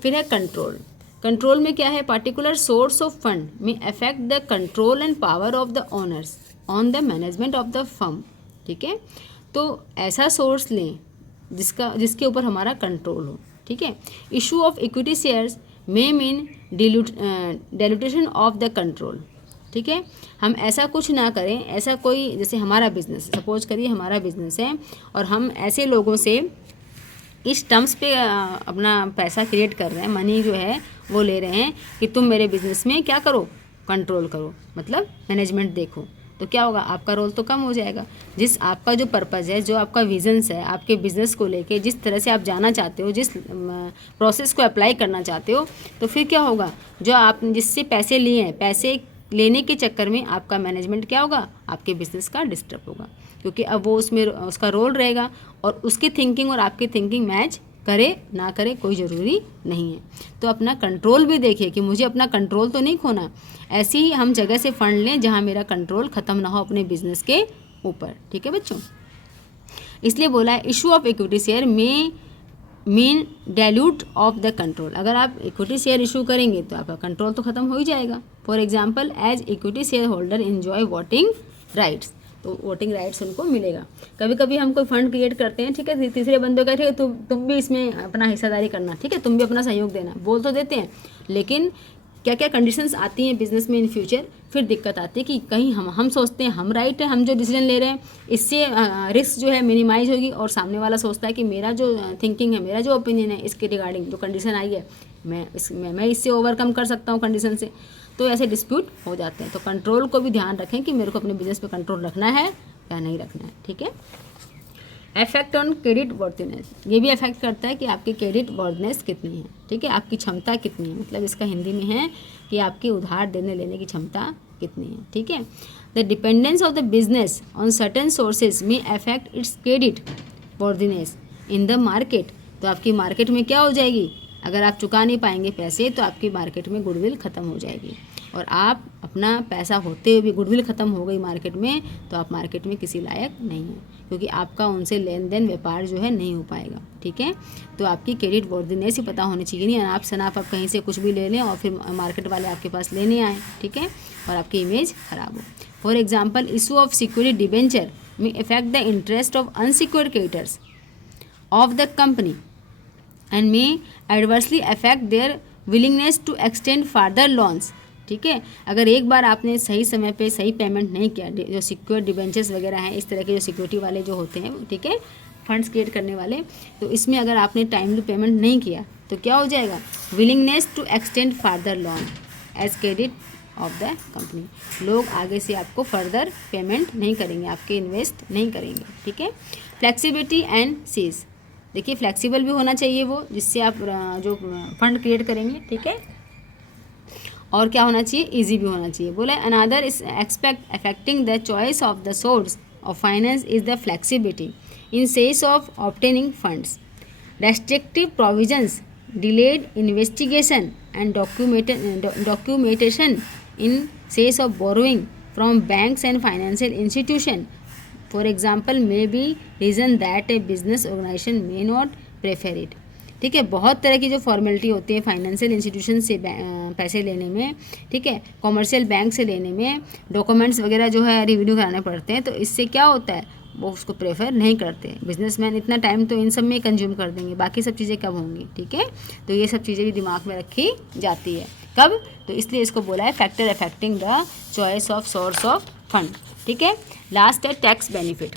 फिर है कंट्रोल। कंट्रोल में क्या है, पर्टिकुलर सोर्स ऑफ फंड में affect the control and power of the owners on the management of the firm, ठीक है। तो ऐसा सोर्स लें जिसके ऊपर हमारा कंट्रोल हो, ठीक है। Issue of equity shares may mean dilution of the control, ठीक है। हम ऐसा कुछ ना करें, ऐसा कोई, जैसे हमारा बिजनेस, सपोज करिए हमारा बिजनेस है और हम ऐसे लोगों से इस टर्म्स पे अपना पैसा क्रिएट कर रहे हैं, मनी जो है वो ले रहे हैं कि तुम मेरे बिजनेस में क्या करो, कंट्रोल करो, मतलब मैनेजमेंट देखो, तो क्या होगा, आपका रोल तो कम हो जाएगा। जिस आपका जो पर्पज़ है, जो आपका विजन्स है आपके बिज़नेस को लेके, जिस तरह से आप जाना चाहते हो, जिस प्रोसेस को अप्लाई करना चाहते हो, तो फिर क्या होगा, जो आप जिससे पैसे लिए हैं, पैसे लेने के चक्कर में आपका मैनेजमेंट क्या होगा, आपके बिज़नेस का डिस्टर्ब होगा, क्योंकि अब वो उसमें उसका रोल रहेगा और उसकी थिंकिंग और आपकी थिंकिंग मैच करे ना करे कोई ज़रूरी नहीं है। तो अपना कंट्रोल भी देखिए कि मुझे अपना कंट्रोल तो नहीं खोना। ऐसी ही हम जगह से फंड लें जहाँ मेरा कंट्रोल ख़त्म ना हो अपने बिजनेस के ऊपर, ठीक है बच्चों। इसलिए बोला है इशू ऑफ इक्विटी शेयर में mean dilute of the control. अगर आप इक्विटी शेयर इशू करेंगे तो आपका कंट्रोल तो ख़त्म हो ही जाएगा। For example, as equity share holder enjoy voting rights, तो वोटिंग राइट्स उनको मिलेगा। कभी कभी हम कोई फंड क्रिएट करते हैं, ठीक है, तीसरे बंदों का, ठीक है, तुम भी इसमें अपना हिस्सेदारी करना, ठीक है, तुम भी अपना सहयोग देना, बोल तो देते हैं, लेकिन क्या क्या कंडीशंस आती हैं बिजनेस में इन फ्यूचर, फिर दिक्कत आती है कि कहीं हम सोचते हैं हम राइट है, हम जो डिसीजन ले रहे हैं इससे रिस्क जो है मिनिमाइज होगी, और सामने वाला सोचता है कि मेरा जो थिंकिंग है, मेरा जो ओपिनियन है इसके रिगार्डिंग जो कंडीशन आई है, मैं इससे ओवरकम कर सकता हूँ कंडीशन से, तो ऐसे डिस्प्यूट हो जाते हैं। तो कंट्रोल को भी ध्यान रखें कि मेरे को अपने बिजनेस पे कंट्रोल रखना है या नहीं रखना है, ठीक है। इफेक्ट ऑन क्रेडिट वर्थनेस, ये भी इफेक्ट करता है कि आपकी क्रेडिट वर्थनेस कितनी है, ठीक है, आपकी क्षमता कितनी है, मतलब इसका हिंदी में है कि आपकी उधार देने लेने की क्षमता कितनी है, ठीक है। The dependence of the business on certain sources may affect its credit worthiness in the market. तो आपकी मार्केट में क्या हो जाएगी, अगर आप चुका नहीं पाएंगे पैसे तो आपकी मार्केट में गुडविल ख़त्म हो जाएगी, और आप अपना पैसा होते हुए भी गुडविल ख़त्म हो गई मार्केट में, तो आप मार्केट में किसी लायक नहीं हैं, क्योंकि आपका उनसे लेन देन व्यापार जो है नहीं हो पाएगा, ठीक है। तो आपकी क्रेडिट वर्दीनेस ही पता होनी चाहिए, नहीं अनाप शनाप आप कहीं से कुछ भी ले लें और फिर मार्केट वाले आपके पास लेने आए, ठीक है, और आपकी इमेज खराब हो। For example, issue of security debenture may effect the interest of unsecured creditors of the company and may adversely affect their willingness to extend further loans, ठीक है। अगर एक बार आपने सही समय पे सही पेमेंट नहीं किया, जो सिक्योर डिबेंचर्स वगैरह हैं, इस तरह के जो सिक्योरिटी वाले जो होते हैं, ठीक है, फंड्स क्रिएट करने वाले, तो इसमें अगर आपने टाइमली पेमेंट नहीं किया तो क्या हो जाएगा, willingness to extend further loan as credit of the company. लोग आगे से आपको फर्दर पेमेंट नहीं करेंगे, आपके इन्वेस्ट नहीं करेंगे, ठीक है। फ्लेक्सिबिलिटी एंड सीज, देखिए फ्लेक्सिबल भी होना चाहिए वो, जिससे आप जो फंड क्रिएट करेंगे, ठीक है, और क्या होना चाहिए, इजी भी होना चाहिए। बोला अनदर इस aspect affecting the choice of the source of finance is the flexibility in सेस of obtaining funds, restrictive provisions, delayed investigation and documentation in case of borrowing from banks and financial institution, for example, may be reason that a business organization may not prefer it। ठीक है, बहुत तरह की जो फॉर्मेलिटी होती है फाइनेंशियल इंस्टीट्यूशन से पैसे लेने में, ठीक है, कॉमर्शियल बैंक से लेने में डॉक्यूमेंट्स वगैरह जो है रिव्यू कराने पड़ते हैं, तो इससे क्या होता है, वो उसको प्रेफर नहीं करते। बिजनेसमैन इतना टाइम तो इन सब में कंज्यूम कर देंगे, बाकी सब चीज़ें कब होंगी, ठीक है, तो ये सब चीज़ें भी दिमाग में रखी जाती है। कब, तो इसलिए इसको बोला है factor affecting the choice of source of fund, ठीक है। लास्ट है tax benefit.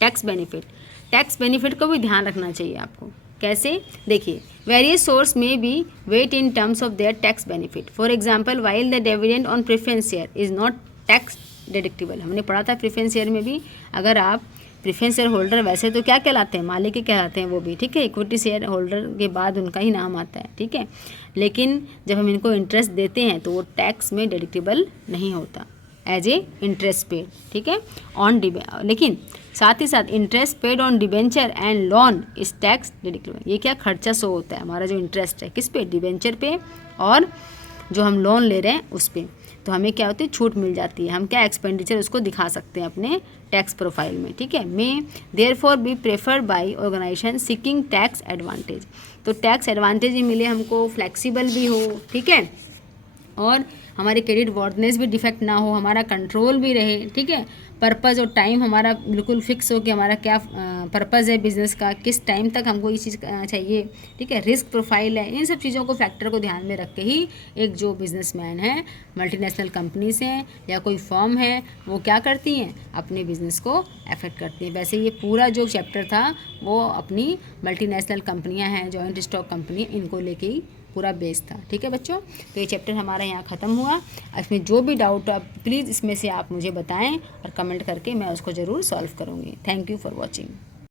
Tax benefit, tax benefit को भी ध्यान रखना चाहिए आपको। कैसे, देखिए वेरियस सोर्स में be weighed in terms of their tax benefit. For example, while the dividend on preference share is not tax deductible. हमने पढ़ा था प्रेफरेंस शेयर में भी, अगर आप प्रेफरेंस शेयर होल्डर वैसे तो क्या कहलाते हैं, मालिक ही कहलाते हैं वो भी, ठीक है, इक्विटी शेयर होल्डर के बाद उनका ही नाम आता है, ठीक है, लेकिन जब हम इनको इंटरेस्ट देते हैं तो वो टैक्स में डिडक्टिबल नहीं होता एज ए इंटरेस्ट पेड, ठीक है, ऑन लेकिन साथ ही साथ interest paid on debenture and loan इस टैक्स डिडक्टिबल। ये क्या खर्चा शो होता है हमारा, जो इंटरेस्ट है किस पे, डिबेंचर पे, और जो हम लोन ले रहे हैं उस पर, तो हमें क्या होती है, छूट मिल जाती है, हम क्या एक्सपेंडिचर उसको दिखा सकते हैं अपने टैक्स प्रोफाइल में, ठीक है। May therefore be preferred by organization seeking tax advantage, तो टैक्स एडवांटेज भी मिले हमको, फ्लेक्सिबल भी हो, ठीक है, और हमारी क्रेडिट वॉर्डनेस भी डिफेक्ट ना हो, हमारा कंट्रोल भी रहे, ठीक है, पर्पज़ और टाइम हमारा बिल्कुल फिक्स हो कि हमारा क्या पर्पज़ है बिज़नेस का, किस टाइम तक हमको ये चीज़ चाहिए, ठीक है, रिस्क प्रोफाइल है, इन सब चीज़ों को फैक्टर को ध्यान में रख के ही एक जो बिजनेसमैन है, मल्टीनेशनल कंपनीज हैं या कोई फर्म है, वो क्या करती हैं, अपने बिजनेस को अफेक्ट करती हैं। वैसे ये पूरा जो चैप्टर था वो अपनी मल्टीनेशनल कंपनियाँ हैं, जॉइंट स्टॉक कंपनी, इनको लेके ही पूरा बेस था, ठीक है बच्चों। तो ये चैप्टर हमारा यहाँ ख़त्म हुआ। इसमें जो भी डाउट आप प्लीज़ इसमें से आप मुझे बताएं और कमेंट करके मैं उसको ज़रूर सॉल्व करूँगी। Thank you for watching.